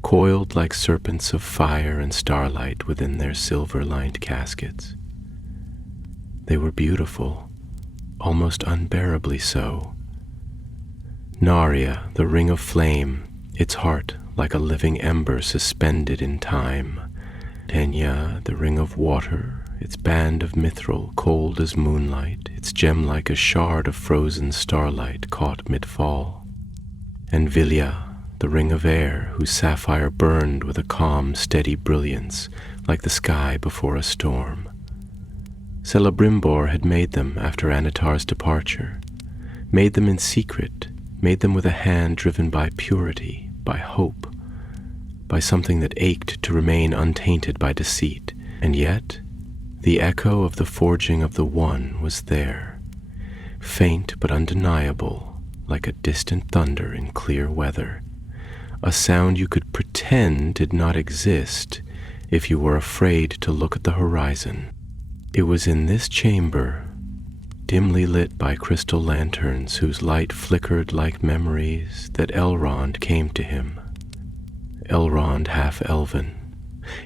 coiled like serpents of fire and starlight within their silver-lined caskets. They were beautiful, almost unbearably so. Narya, the ring of flame, its heart like a living ember suspended in time. Tenya, the ring of water, its band of mithril cold as moonlight, its gem like a shard of frozen starlight caught mid-fall. And Vilya, the ring of air, whose sapphire burned with a calm, steady brilliance like the sky before a storm. Celebrimbor had made them after Annatar's departure, made them in secret, made them with a hand driven by purity, by hope, by something that ached to remain untainted by deceit. And yet, the echo of the forging of the One was there, faint but undeniable, like a distant thunder in clear weather, a sound you could pretend did not exist, if you were afraid to look at the horizon. It was in this chamber, dimly lit by crystal lanterns whose light flickered like memories, that Elrond came to him. Elrond half-elven,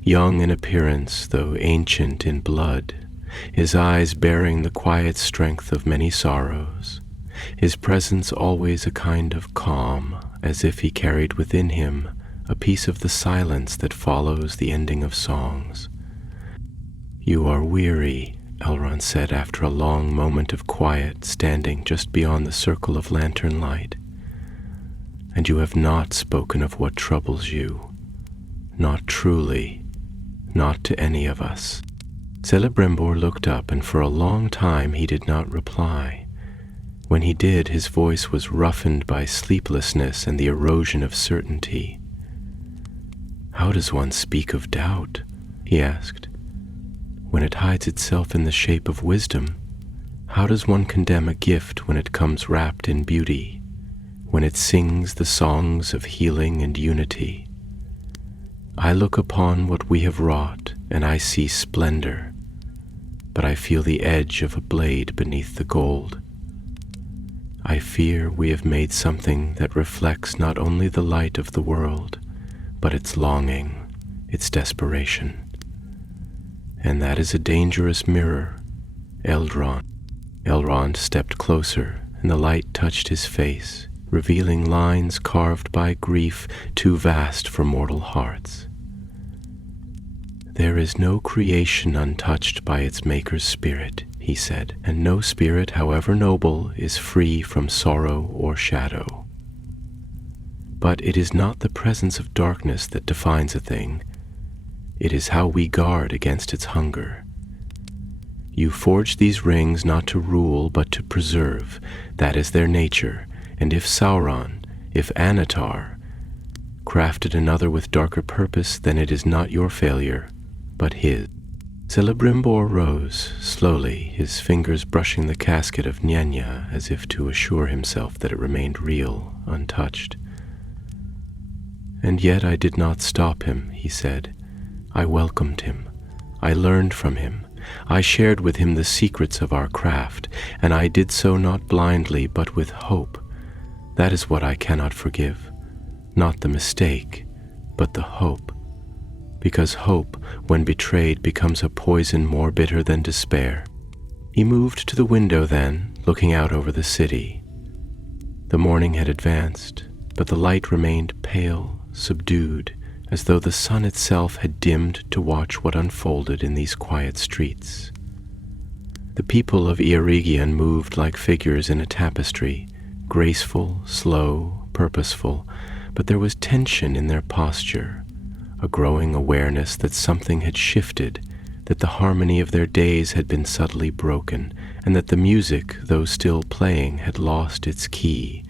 young in appearance though ancient in blood, his eyes bearing the quiet strength of many sorrows, his presence always a kind of calm, as if he carried within him a piece of the silence that follows the ending of songs. "You are weary," Elrond said after a long moment of quiet, standing just beyond the circle of lantern light. "And you have not spoken of what troubles you. Not truly, not to any of us." Celebrimbor looked up, and for a long time he did not reply. When he did, his voice was roughened by sleeplessness and the erosion of certainty. "How does one speak of doubt?" he asked. "When it hides itself in the shape of wisdom, how does one condemn a gift when it comes wrapped in beauty, when it sings the songs of healing and unity? I look upon what we have wrought, and I see splendor, but I feel the edge of a blade beneath the gold. I fear we have made something that reflects not only the light of the world, but its longing, its desperation. And that is a dangerous mirror, Elrond." Elrond stepped closer, and the light touched his face, revealing lines carved by grief too vast for mortal hearts. "There is no creation untouched by its maker's spirit," he said, "and no spirit, however noble, is free from sorrow or shadow. But it is not the presence of darkness that defines a thing. It is how we guard against its hunger. You forge these rings not to rule, but to preserve. That is their nature, and if Sauron, if Anatar, crafted another with darker purpose, then it is not your failure, but his." Celebrimbor rose, slowly, his fingers brushing the casket of Nyanya as if to assure himself that it remained real, untouched. "And yet I did not stop him," he said. "I welcomed him. I learned from him. I shared with him the secrets of our craft, and I did so not blindly, but with hope. That is what I cannot forgive. Not the mistake, but the hope. Because hope, when betrayed, becomes a poison more bitter than despair." He moved to the window then, looking out over the city. The morning had advanced, but the light remained pale, subdued, as though the sun itself had dimmed to watch what unfolded in these quiet streets. The people of Eorigion moved like figures in a tapestry, graceful, slow, purposeful, but there was tension in their posture, a growing awareness that something had shifted, that the harmony of their days had been subtly broken, and that the music, though still playing, had lost its key.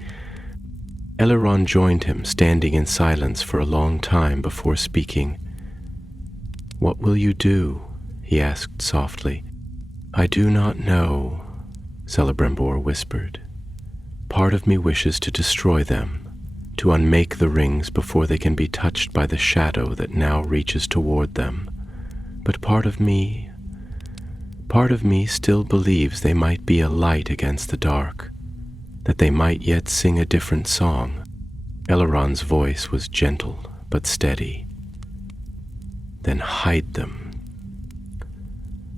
Elrond joined him, standing in silence for a long time before speaking. "What will you do?" he asked softly. "I do not know," Celebrimbor whispered. "Part of me wishes to destroy them, to unmake the rings before they can be touched by the shadow that now reaches toward them. But part of me still believes they might be a light against the dark, that they might yet sing a different song." Elrond's voice was gentle but steady. "Then hide them.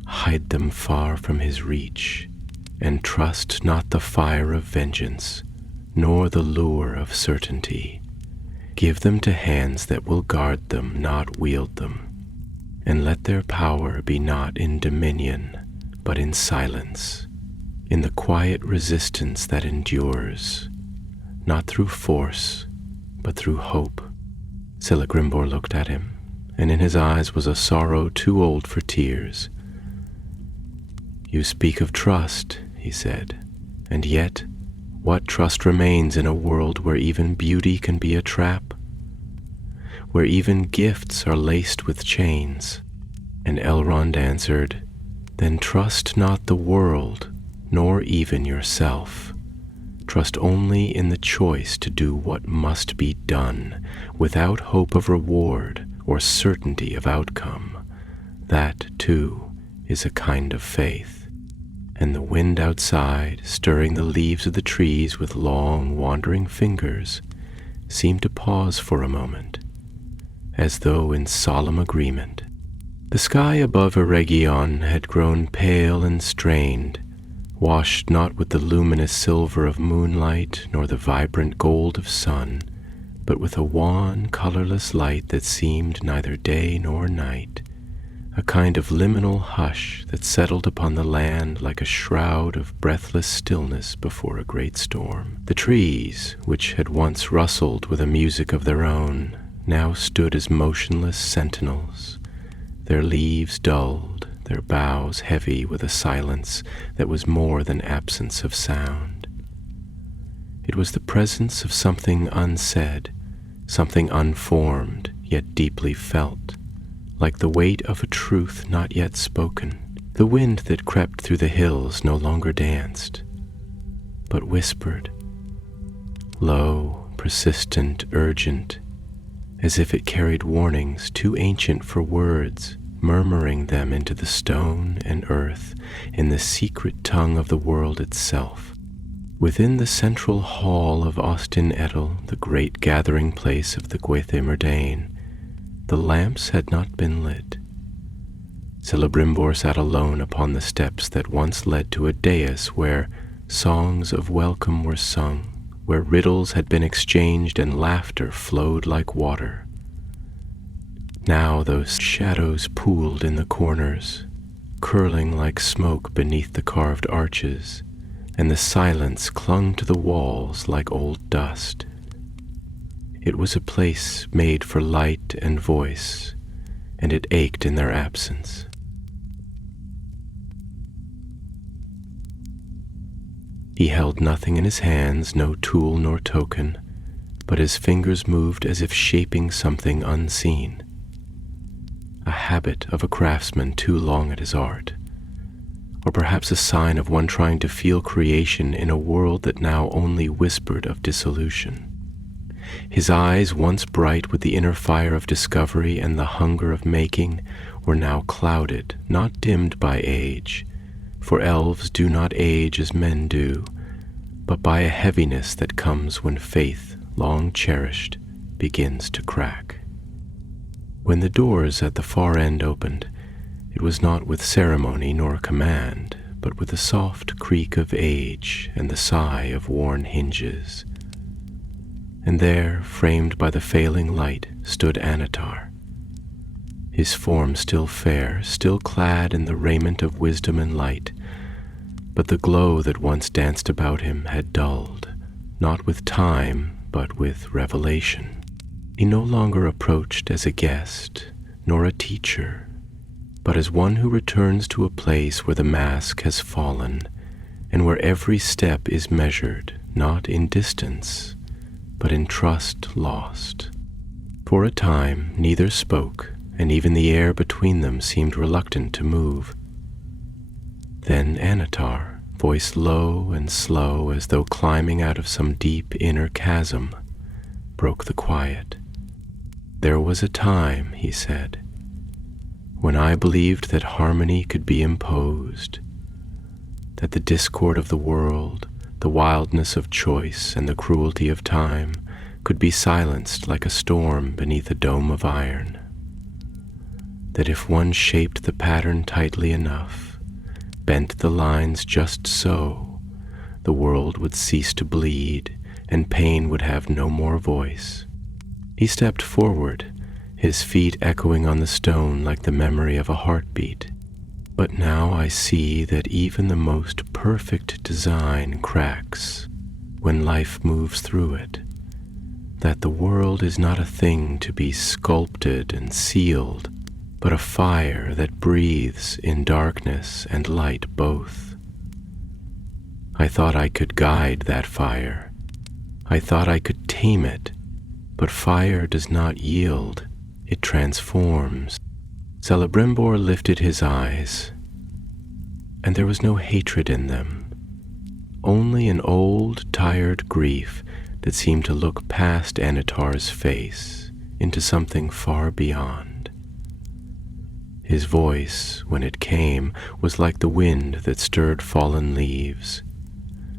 Hide them far from his reach, and trust not the fire of vengeance, nor the lure of certainty. Give them to hands that will guard them, not wield them, and let their power be not in dominion, but in silence, in the quiet resistance that endures, not through force, but through hope." Celebrimbor looked at him, and in his eyes was a sorrow too old for tears. "You speak of trust," he said, "and yet, what trust remains in a world where even beauty can be a trap? Where even gifts are laced with chains?" And Elrond answered, "Then trust not the world, nor even yourself. Trust only in the choice to do what must be done, without hope of reward or certainty of outcome. That, too, is a kind of faith. And the wind outside, stirring the leaves of the trees with long, wandering fingers, seemed to pause for a moment, as though in solemn agreement. The sky above Eregion had grown pale and strained, washed not with the luminous silver of moonlight nor the vibrant gold of sun, but with a wan, colorless light that seemed neither day nor night, a kind of liminal hush that settled upon the land like a shroud of breathless stillness before a great storm. The trees, which had once rustled with a music of their own, now stood as motionless sentinels, their leaves dulled, their boughs heavy with a silence that was more than absence of sound. It was the presence of something unsaid, something unformed, yet deeply felt, like the weight of a truth not yet spoken. The wind that crept through the hills no longer danced, but whispered, low, persistent, urgent, as if it carried warnings too ancient for words, murmuring them into the stone and earth in the secret tongue of the world itself. Within the central hall of Ostin Edel, the great gathering place of the Gwaethe Myrdain, the lamps had not been lit. Celebrimbor sat alone upon the steps that once led to a dais where songs of welcome were sung, where riddles had been exchanged and laughter flowed like water. Now those shadows pooled in the corners, curling like smoke beneath the carved arches, and the silence clung to the walls like old dust. It was a place made for light and voice, and it ached in their absence. He held nothing in his hands, no tool nor token, but his fingers moved as if shaping something unseen, a habit of a craftsman too long at his art, or perhaps a sign of one trying to feel creation in a world that now only whispered of dissolution. His eyes, once bright with the inner fire of discovery and the hunger of making, were now clouded, not dimmed by age, for elves do not age as men do, but by a heaviness that comes when faith, long cherished, begins to crack. When the doors at the far end opened, it was not with ceremony nor command, but with the soft creak of age and the sigh of worn hinges. And there, framed by the failing light, stood Annatar, his form still fair, still clad in the raiment of wisdom and light, but the glow that once danced about him had dulled, not with time, but with revelation. He no longer approached as a guest, nor a teacher, but as one who returns to a place where the mask has fallen, and where every step is measured, not in distance, but in trust lost. For a time neither spoke, and even the air between them seemed reluctant to move. Then Annatar, voice low and slow as though climbing out of some deep inner chasm, broke the quiet. There was a time, he said, when I believed that harmony could be imposed, that the discord of the world, the wildness of choice, and the cruelty of time could be silenced like a storm beneath a dome of iron. That if one shaped the pattern tightly enough, bent the lines just so, the world would cease to bleed and pain would have no more voice. He stepped forward, his feet echoing on the stone like the memory of a heartbeat. But now I see that even the most perfect design cracks when life moves through it, that the world is not a thing to be sculpted and sealed, but a fire that breathes in darkness and light both. I thought I could guide that fire. I thought I could tame it, but fire does not yield, it transforms. Celebrimbor lifted his eyes, and there was no hatred in them, only an old, tired grief that seemed to look past Annatar's face, into something far beyond. His voice, when it came, was like the wind that stirred fallen leaves,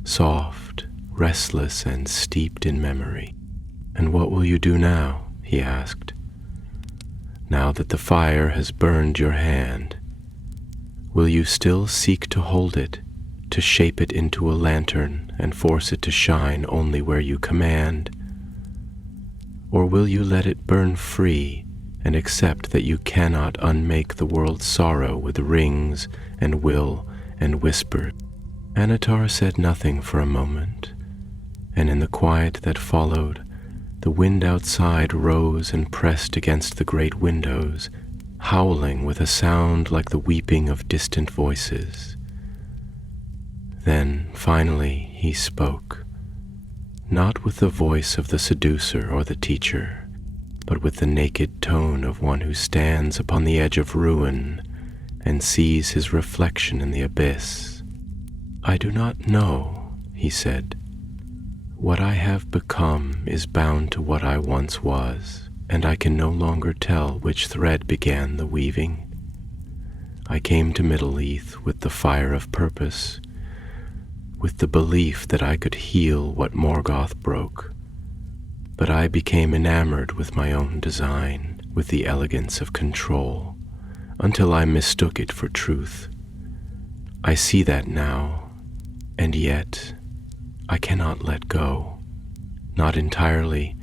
soft, restless, and steeped in memory. "And what will you do now?" he asked. "Now that the fire has burned your hand, will you still seek to hold it, to shape it into a lantern and force it to shine only where you command? Or will you let it burn free and accept that you cannot unmake the world's sorrow with rings and will and whispers?" Annatar said nothing for a moment, and in the quiet that followed, the wind outside rose and pressed against the great windows, howling with a sound like the weeping of distant voices. Then, finally, he spoke, not with the voice of the seducer or the teacher, but with the naked tone of one who stands upon the edge of ruin and sees his reflection in the abyss. "I do not know," he said. "What I have become is bound to what I once was, and I can no longer tell which thread began the weaving. I came to Middle-earth with the fire of purpose, with the belief that I could heal what Morgoth broke, but I became enamored with my own design, with the elegance of control, until I mistook it for truth. I see that now, and yet I cannot let go. Not entirely,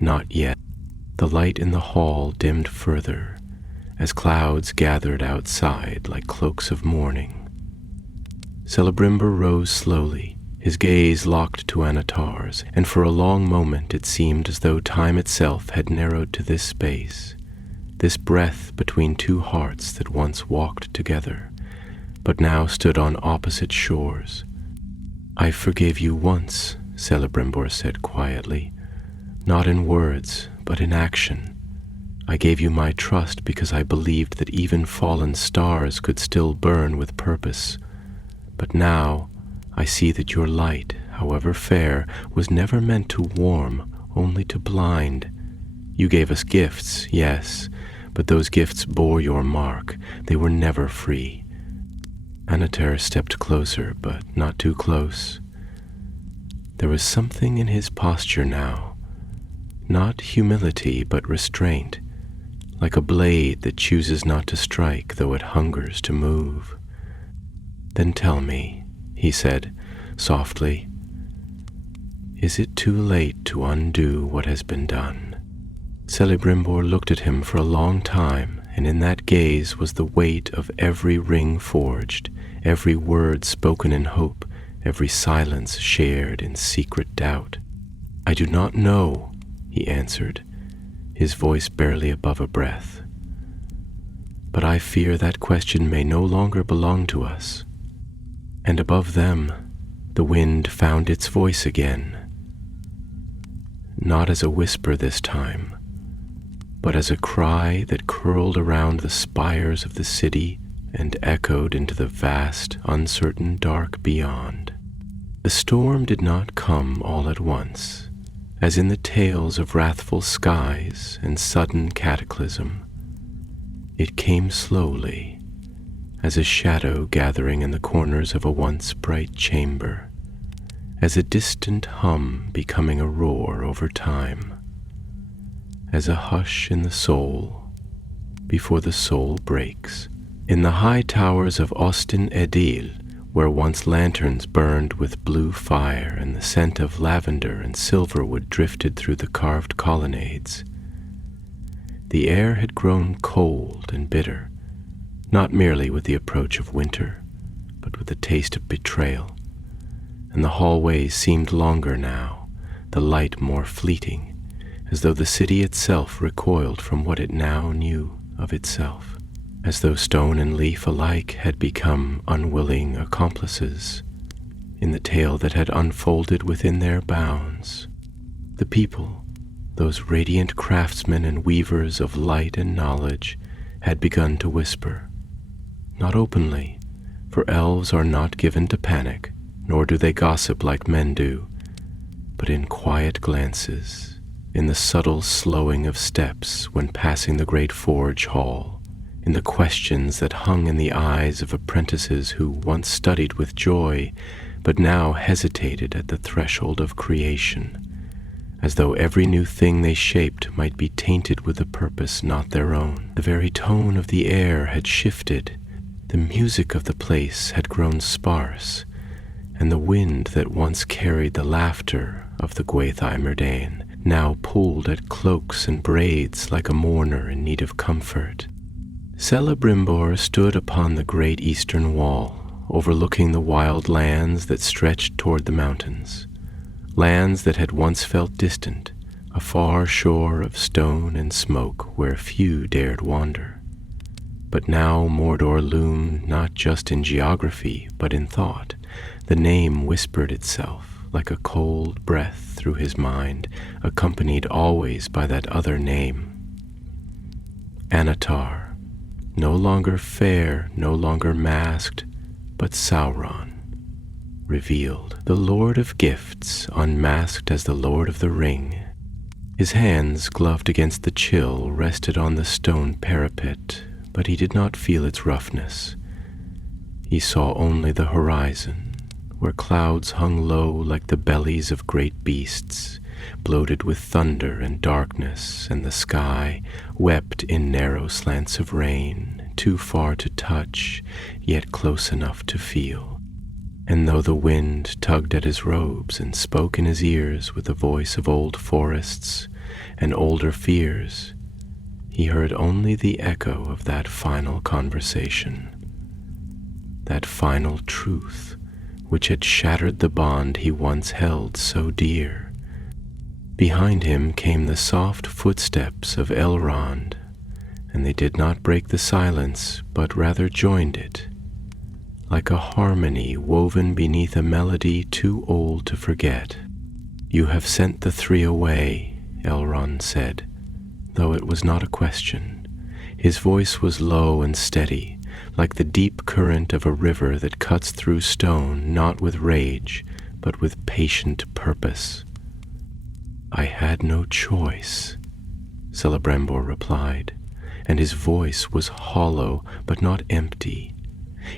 not yet." The light in the hall dimmed further, as clouds gathered outside like cloaks of mourning. Celebrimbor rose slowly, his gaze locked to Annatar's, and for a long moment it seemed as though time itself had narrowed to this space, this breath between two hearts that once walked together, but now stood on opposite shores. "I forgave you once," Celebrimbor said quietly, "not in words, but in action. I gave you my trust because I believed that even fallen stars could still burn with purpose. But now I see that your light, however fair, was never meant to warm, only to blind. You gave us gifts, yes, but those gifts bore your mark. They were never free." Annatar stepped closer, but not too close. There was something in his posture now, not humility but restraint, like a blade that chooses not to strike though it hungers to move. "Then tell me," he said softly, "is it too late to undo what has been done?" Celebrimbor looked at him for a long time, and in that gaze was the weight of every ring forged, every word spoken in hope, every silence shared in secret doubt. "I do not know," he answered, his voice barely above a breath. "But I fear that question may no longer belong to us." And above them, the wind found its voice again, not as a whisper this time, but as a cry that curled around the spires of the city and echoed into the vast, uncertain dark beyond. The storm did not come all at once, as in the tales of wrathful skies and sudden cataclysm. It came slowly, as a shadow gathering in the corners of a once bright chamber, as a distant hum becoming a roar over time, as a hush in the soul before the soul breaks. In the high towers of Ostin Edil, where once lanterns burned with blue fire and the scent of lavender and silverwood drifted through the carved colonnades, the air had grown cold and bitter, not merely with the approach of winter, but with the taste of betrayal, and the hallways seemed longer now, the light more fleeting, as though the city itself recoiled from what it now knew of itself, as though stone and leaf alike had become unwilling accomplices in the tale that had unfolded within their bounds. The people, those radiant craftsmen and weavers of light and knowledge, had begun to whisper, not openly, for elves are not given to panic, nor do they gossip like men do, but in quiet glances, in the subtle slowing of steps when passing the great forge hall, in the questions that hung in the eyes of apprentices who once studied with joy, but now hesitated at the threshold of creation, as though every new thing they shaped might be tainted with a purpose not their own. The very tone of the air had shifted, the music of the place had grown sparse, and the wind that once carried the laughter of the Gwaith Myrdain now pulled at cloaks and braids like a mourner in need of comfort. Celebrimbor stood upon the great eastern wall, overlooking the wild lands that stretched toward the mountains, lands that had once felt distant, a far shore of stone and smoke where few dared wander. But now Mordor loomed not just in geography, but in thought. The name whispered itself like a cold breath through his mind, accompanied always by that other name. Anatar, no longer fair, no longer masked, but Sauron, revealed, the Lord of Gifts, unmasked as the Lord of the Ring. His hands, gloved against the chill, rested on the stone parapet, but he did not feel its roughness. He saw only the horizon, where clouds hung low like the bellies of great beasts, bloated with thunder and darkness, and the sky wept in narrow slants of rain, too far to touch, yet close enough to feel. And though the wind tugged at his robes and spoke in his ears with the voice of old forests and older fears, he heard only the echo of that final conversation, that final truth which had shattered the bond he once held so dear. Behind him came the soft footsteps of Elrond, and they did not break the silence, but rather joined it, like a harmony woven beneath a melody too old to forget. "You have sent the three away," Elrond said, though it was not a question. His voice was low and steady, like the deep current of a river that cuts through stone not with rage, but with patient purpose. "I had no choice," Celebrimbor replied, and his voice was hollow but not empty.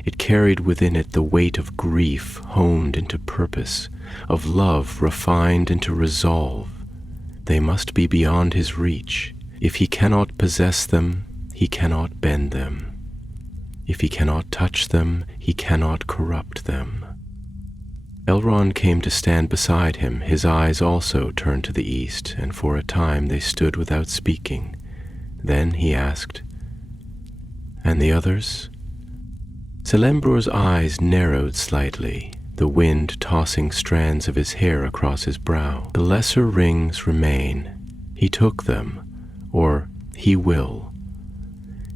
It carried within it the weight of grief honed into purpose, of love refined into resolve. They must be beyond his reach. If he cannot possess them, he cannot bend them. If he cannot touch them, he cannot corrupt them. Elrond came to stand beside him, his eyes also turned to the east, and for a time they stood without speaking. Then he asked, "And the others?" Celembror's eyes narrowed slightly, the wind tossing strands of his hair across his brow. "The lesser rings remain. He took them, or he will.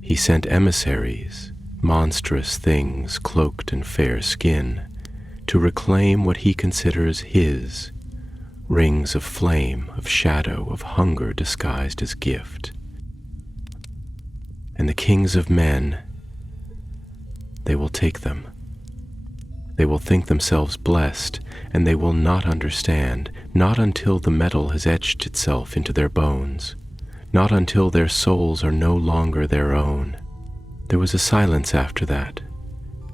He sent emissaries, monstrous things cloaked in fair skin, to reclaim what he considers his, rings of flame, of shadow, of hunger disguised as gift. And the kings of men, they will take them. They will think themselves blessed, and they will not understand, not until the metal has etched itself into their bones, not until their souls are no longer their own." There was a silence after that,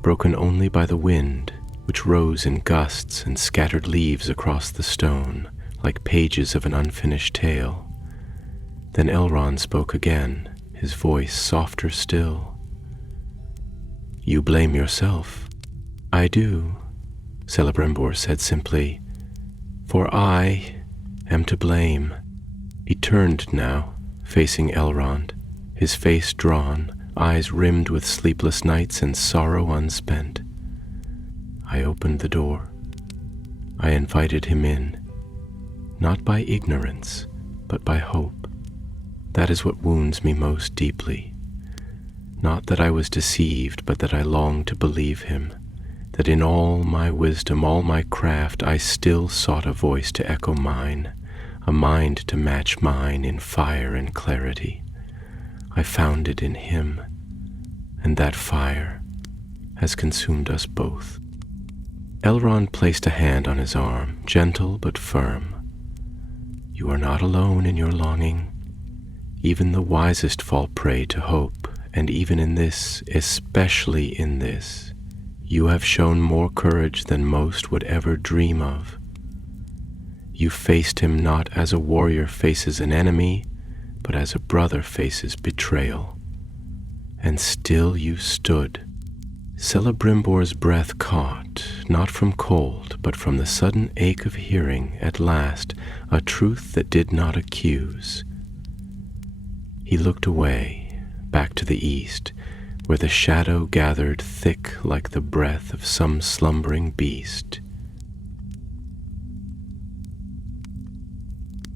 broken only by the wind, which rose in gusts and scattered leaves across the stone, like pages of an unfinished tale. Then Elrond spoke again, his voice softer still. "You blame yourself." "I do," Celebrimbor said simply, "for I am to blame." He turned now, facing Elrond, his face drawn, eyes rimmed with sleepless nights and sorrow unspent. I opened the door. I invited him in, not by ignorance, but by hope. That is what wounds me most deeply. Not that I was deceived, but that I longed to believe him, that in all my wisdom, all my craft, I still sought a voice to echo mine, a mind to match mine in fire and clarity. I found it in him, and that fire has consumed us both. Elrond placed a hand on his arm, gentle but firm. You are not alone in your longing. Even the wisest fall prey to hope, and even in this, especially in this, you have shown more courage than most would ever dream of. You faced him not as a warrior faces an enemy, but as a brother faces betrayal. And still you stood. Celebrimbor's breath caught, not from cold, but from the sudden ache of hearing, at last, a truth that did not accuse. He looked away, back to the east, where the shadow gathered thick like the breath of some slumbering beast.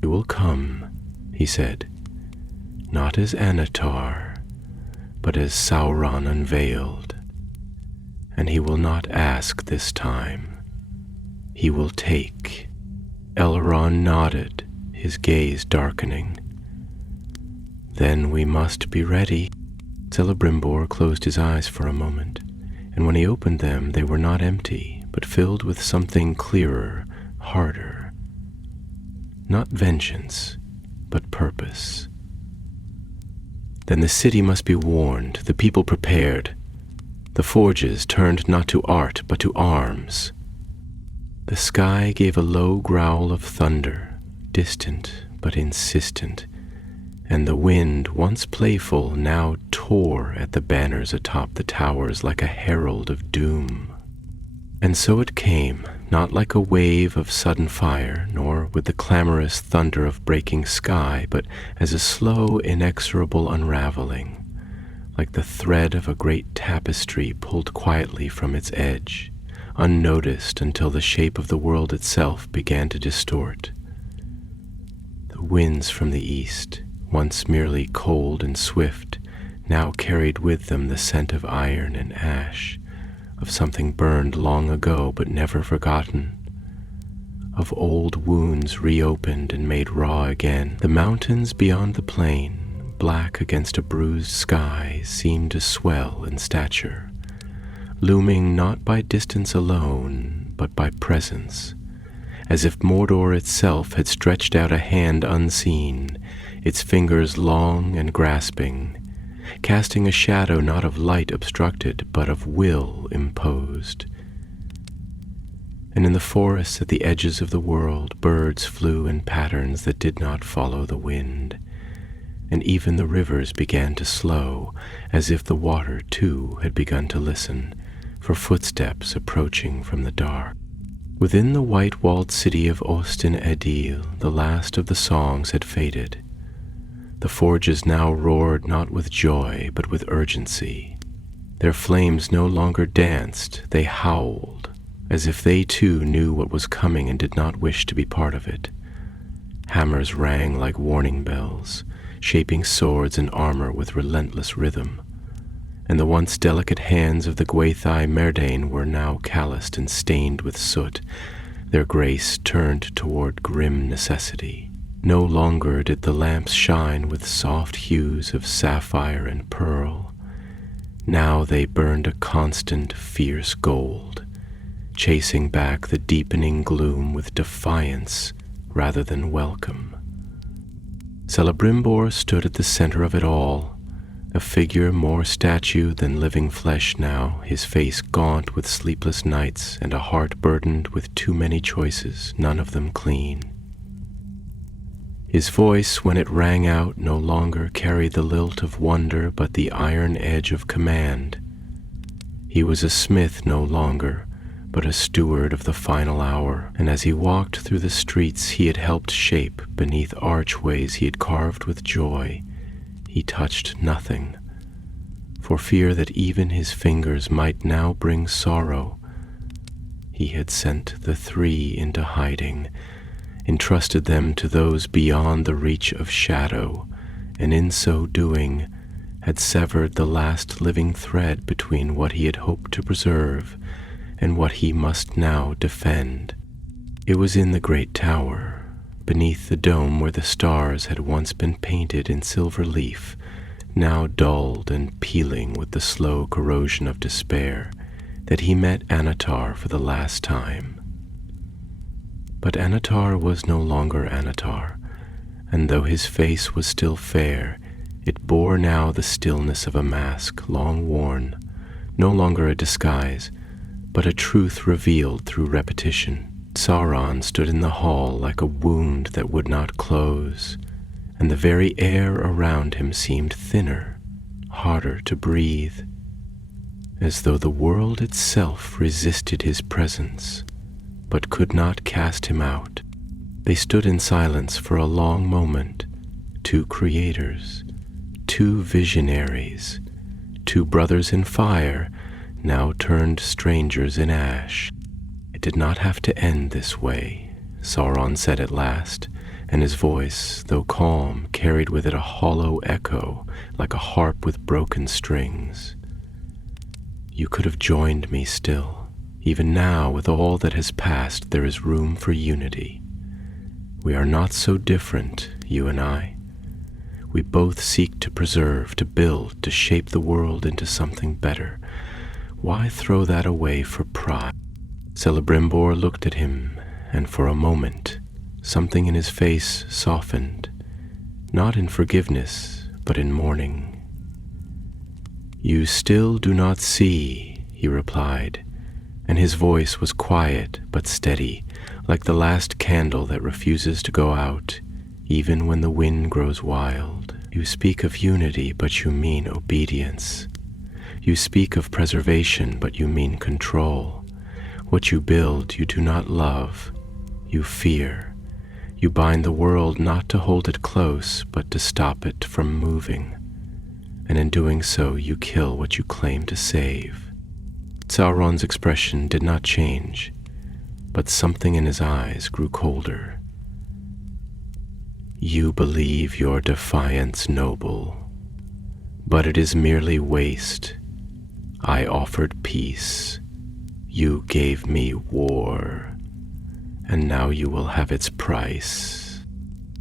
"You will come," he said, "not as Anatar, but as Sauron unveiled. And he will not ask this time. He will take." Elrond nodded, his gaze darkening. "Then we must be ready." Celebrimbor closed his eyes for a moment, and when he opened them they were not empty, but filled with something clearer, harder. Not vengeance, but purpose. Then the city must be warned, the people prepared. The forges turned not to art, but to arms. The sky gave a low growl of thunder, distant but insistent, and the wind, once playful, now tore at the banners atop the towers like a herald of doom. And so it came, not like a wave of sudden fire, nor with the clamorous thunder of breaking sky, but as a slow, inexorable unraveling, like the thread of a great tapestry pulled quietly from its edge, unnoticed until the shape of the world itself began to distort. The winds from the east, once merely cold and swift, now carried with them the scent of iron and ash, of something burned long ago but never forgotten, of old wounds reopened and made raw again. The mountains beyond the plain, black against a bruised sky, seemed to swell in stature, looming not by distance alone, but by presence, as if Mordor itself had stretched out a hand unseen, its fingers long and grasping, casting a shadow not of light obstructed, but of will imposed. And in the forests at the edges of the world, birds flew in patterns that did not follow the wind, and even the rivers began to slow, as if the water, too, had begun to listen for footsteps approaching from the dark. Within the white-walled city of Ostin Edil, the last of the songs had faded. The forges now roared not with joy, but with urgency. Their flames no longer danced, they howled, as if they too knew what was coming and did not wish to be part of it. Hammers rang like warning bells, shaping swords and armor with relentless rhythm, and the once delicate hands of the Gwaithai Merdane were now calloused and stained with soot, their grace turned toward grim necessity. No longer did the lamps shine with soft hues of sapphire and pearl. Now they burned a constant, fierce gold, chasing back the deepening gloom with defiance rather than welcome. Celebrimbor stood at the center of it all, a figure more statue than living flesh now, his face gaunt with sleepless nights and a heart burdened with too many choices, none of them clean. His voice, when it rang out, no longer carried the lilt of wonder, but the iron edge of command. He was a smith no longer, but a steward of the final hour, and as he walked through the streets he had helped shape, beneath archways he had carved with joy, he touched nothing, for fear that even his fingers might now bring sorrow. He had sent the three into hiding, entrusted them to those beyond the reach of shadow, and in so doing had severed the last living thread between what he had hoped to preserve and what he must now defend. It was in the great tower, beneath the dome where the stars had once been painted in silver leaf, now dulled and peeling with the slow corrosion of despair, that he met Anatar for the last time. But Anatar was no longer Anatar, and though his face was still fair, it bore now the stillness of a mask long worn, no longer a disguise, but a truth revealed through repetition. Sauron stood in the hall like a wound that would not close, and the very air around him seemed thinner, harder to breathe, as though the world itself resisted his presence, but could not cast him out. They stood in silence for a long moment, two creators, two visionaries, two brothers in fire, now turned strangers in ash. "It did not have to end this way," Sauron said at last, and his voice, though calm, carried with it a hollow echo, like a harp with broken strings. "You could have joined me still. Even now, with all that has passed, there is room for unity. We are not so different, you and I. We both seek to preserve, to build, to shape the world into something better. Why throw that away for pride?" Celebrimbor looked at him, and for a moment, something in his face softened, not in forgiveness, but in mourning. "You still do not see," he replied, and his voice was quiet but steady, like the last candle that refuses to go out, even when the wind grows wild. "You speak of unity, but you mean obedience. You speak of preservation, but you mean control. What you build, you do not love, you fear. You bind the world not to hold it close, but to stop it from moving. And in doing so, you kill what you claim to save." Sauron's expression did not change, but something in his eyes grew colder. "You believe your defiance noble, but it is merely waste. I offered peace. You gave me war, and now you will have its price."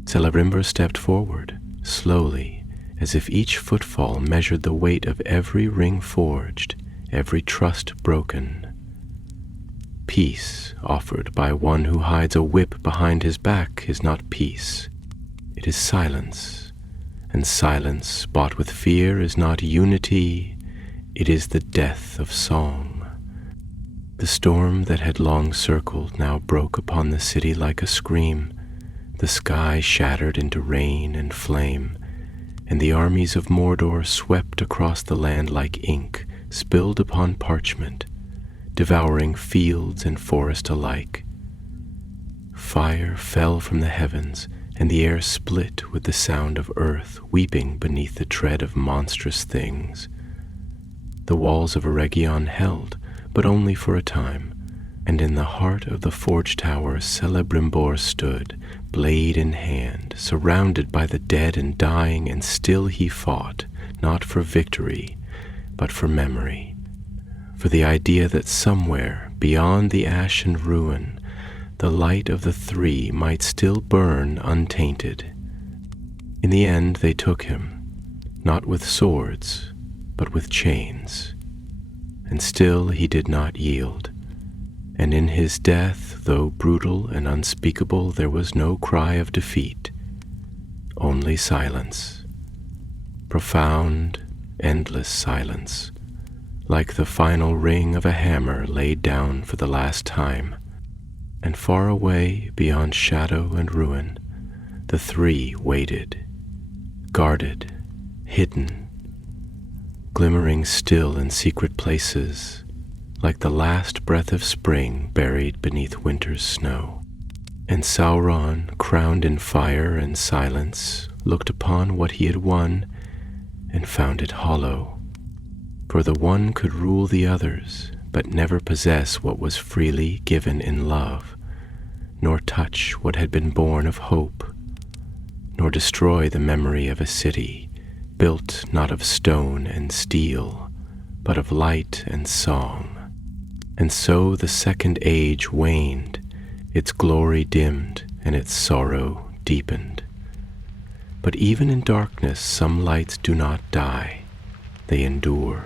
Celebrimbor stepped forward, slowly, as if each footfall measured the weight of every ring forged, every trust broken. Peace offered by one who hides a whip behind his back is not peace. It is silence, and silence bought with fear is not unity, it is the death of song. The storm that had long circled now broke upon the city like a scream. The sky shattered into rain and flame, and the armies of Mordor swept across the land like ink spilled upon parchment, devouring fields and forest alike. Fire fell from the heavens, and the air split with the sound of earth weeping beneath the tread of monstrous things. The walls of Eregion held, but only for a time, and in the heart of the forge tower Celebrimbor stood, blade in hand, surrounded by the dead and dying, and still he fought, not for victory, but for memory, for the idea that somewhere, beyond the ash and ruin, the light of the three might still burn untainted. In the end they took him, not with swords, but with chains, and still he did not yield. And in his death, though brutal and unspeakable, there was no cry of defeat, only silence, profound, endless silence, like the final ring of a hammer laid down for the last time. And far away, beyond shadow and ruin, the three waited, guarded, hidden, glimmering still in secret places, like the last breath of spring buried beneath winter's snow. And Sauron, crowned in fire and silence, looked upon what he had won and found it hollow. For the one could rule the others, but never possess what was freely given in love, nor touch what had been born of hope, nor destroy the memory of a city built not of stone and steel, but of light and song. And so the second age waned, its glory dimmed, and its sorrow deepened. But even in darkness some lights do not die, they endure.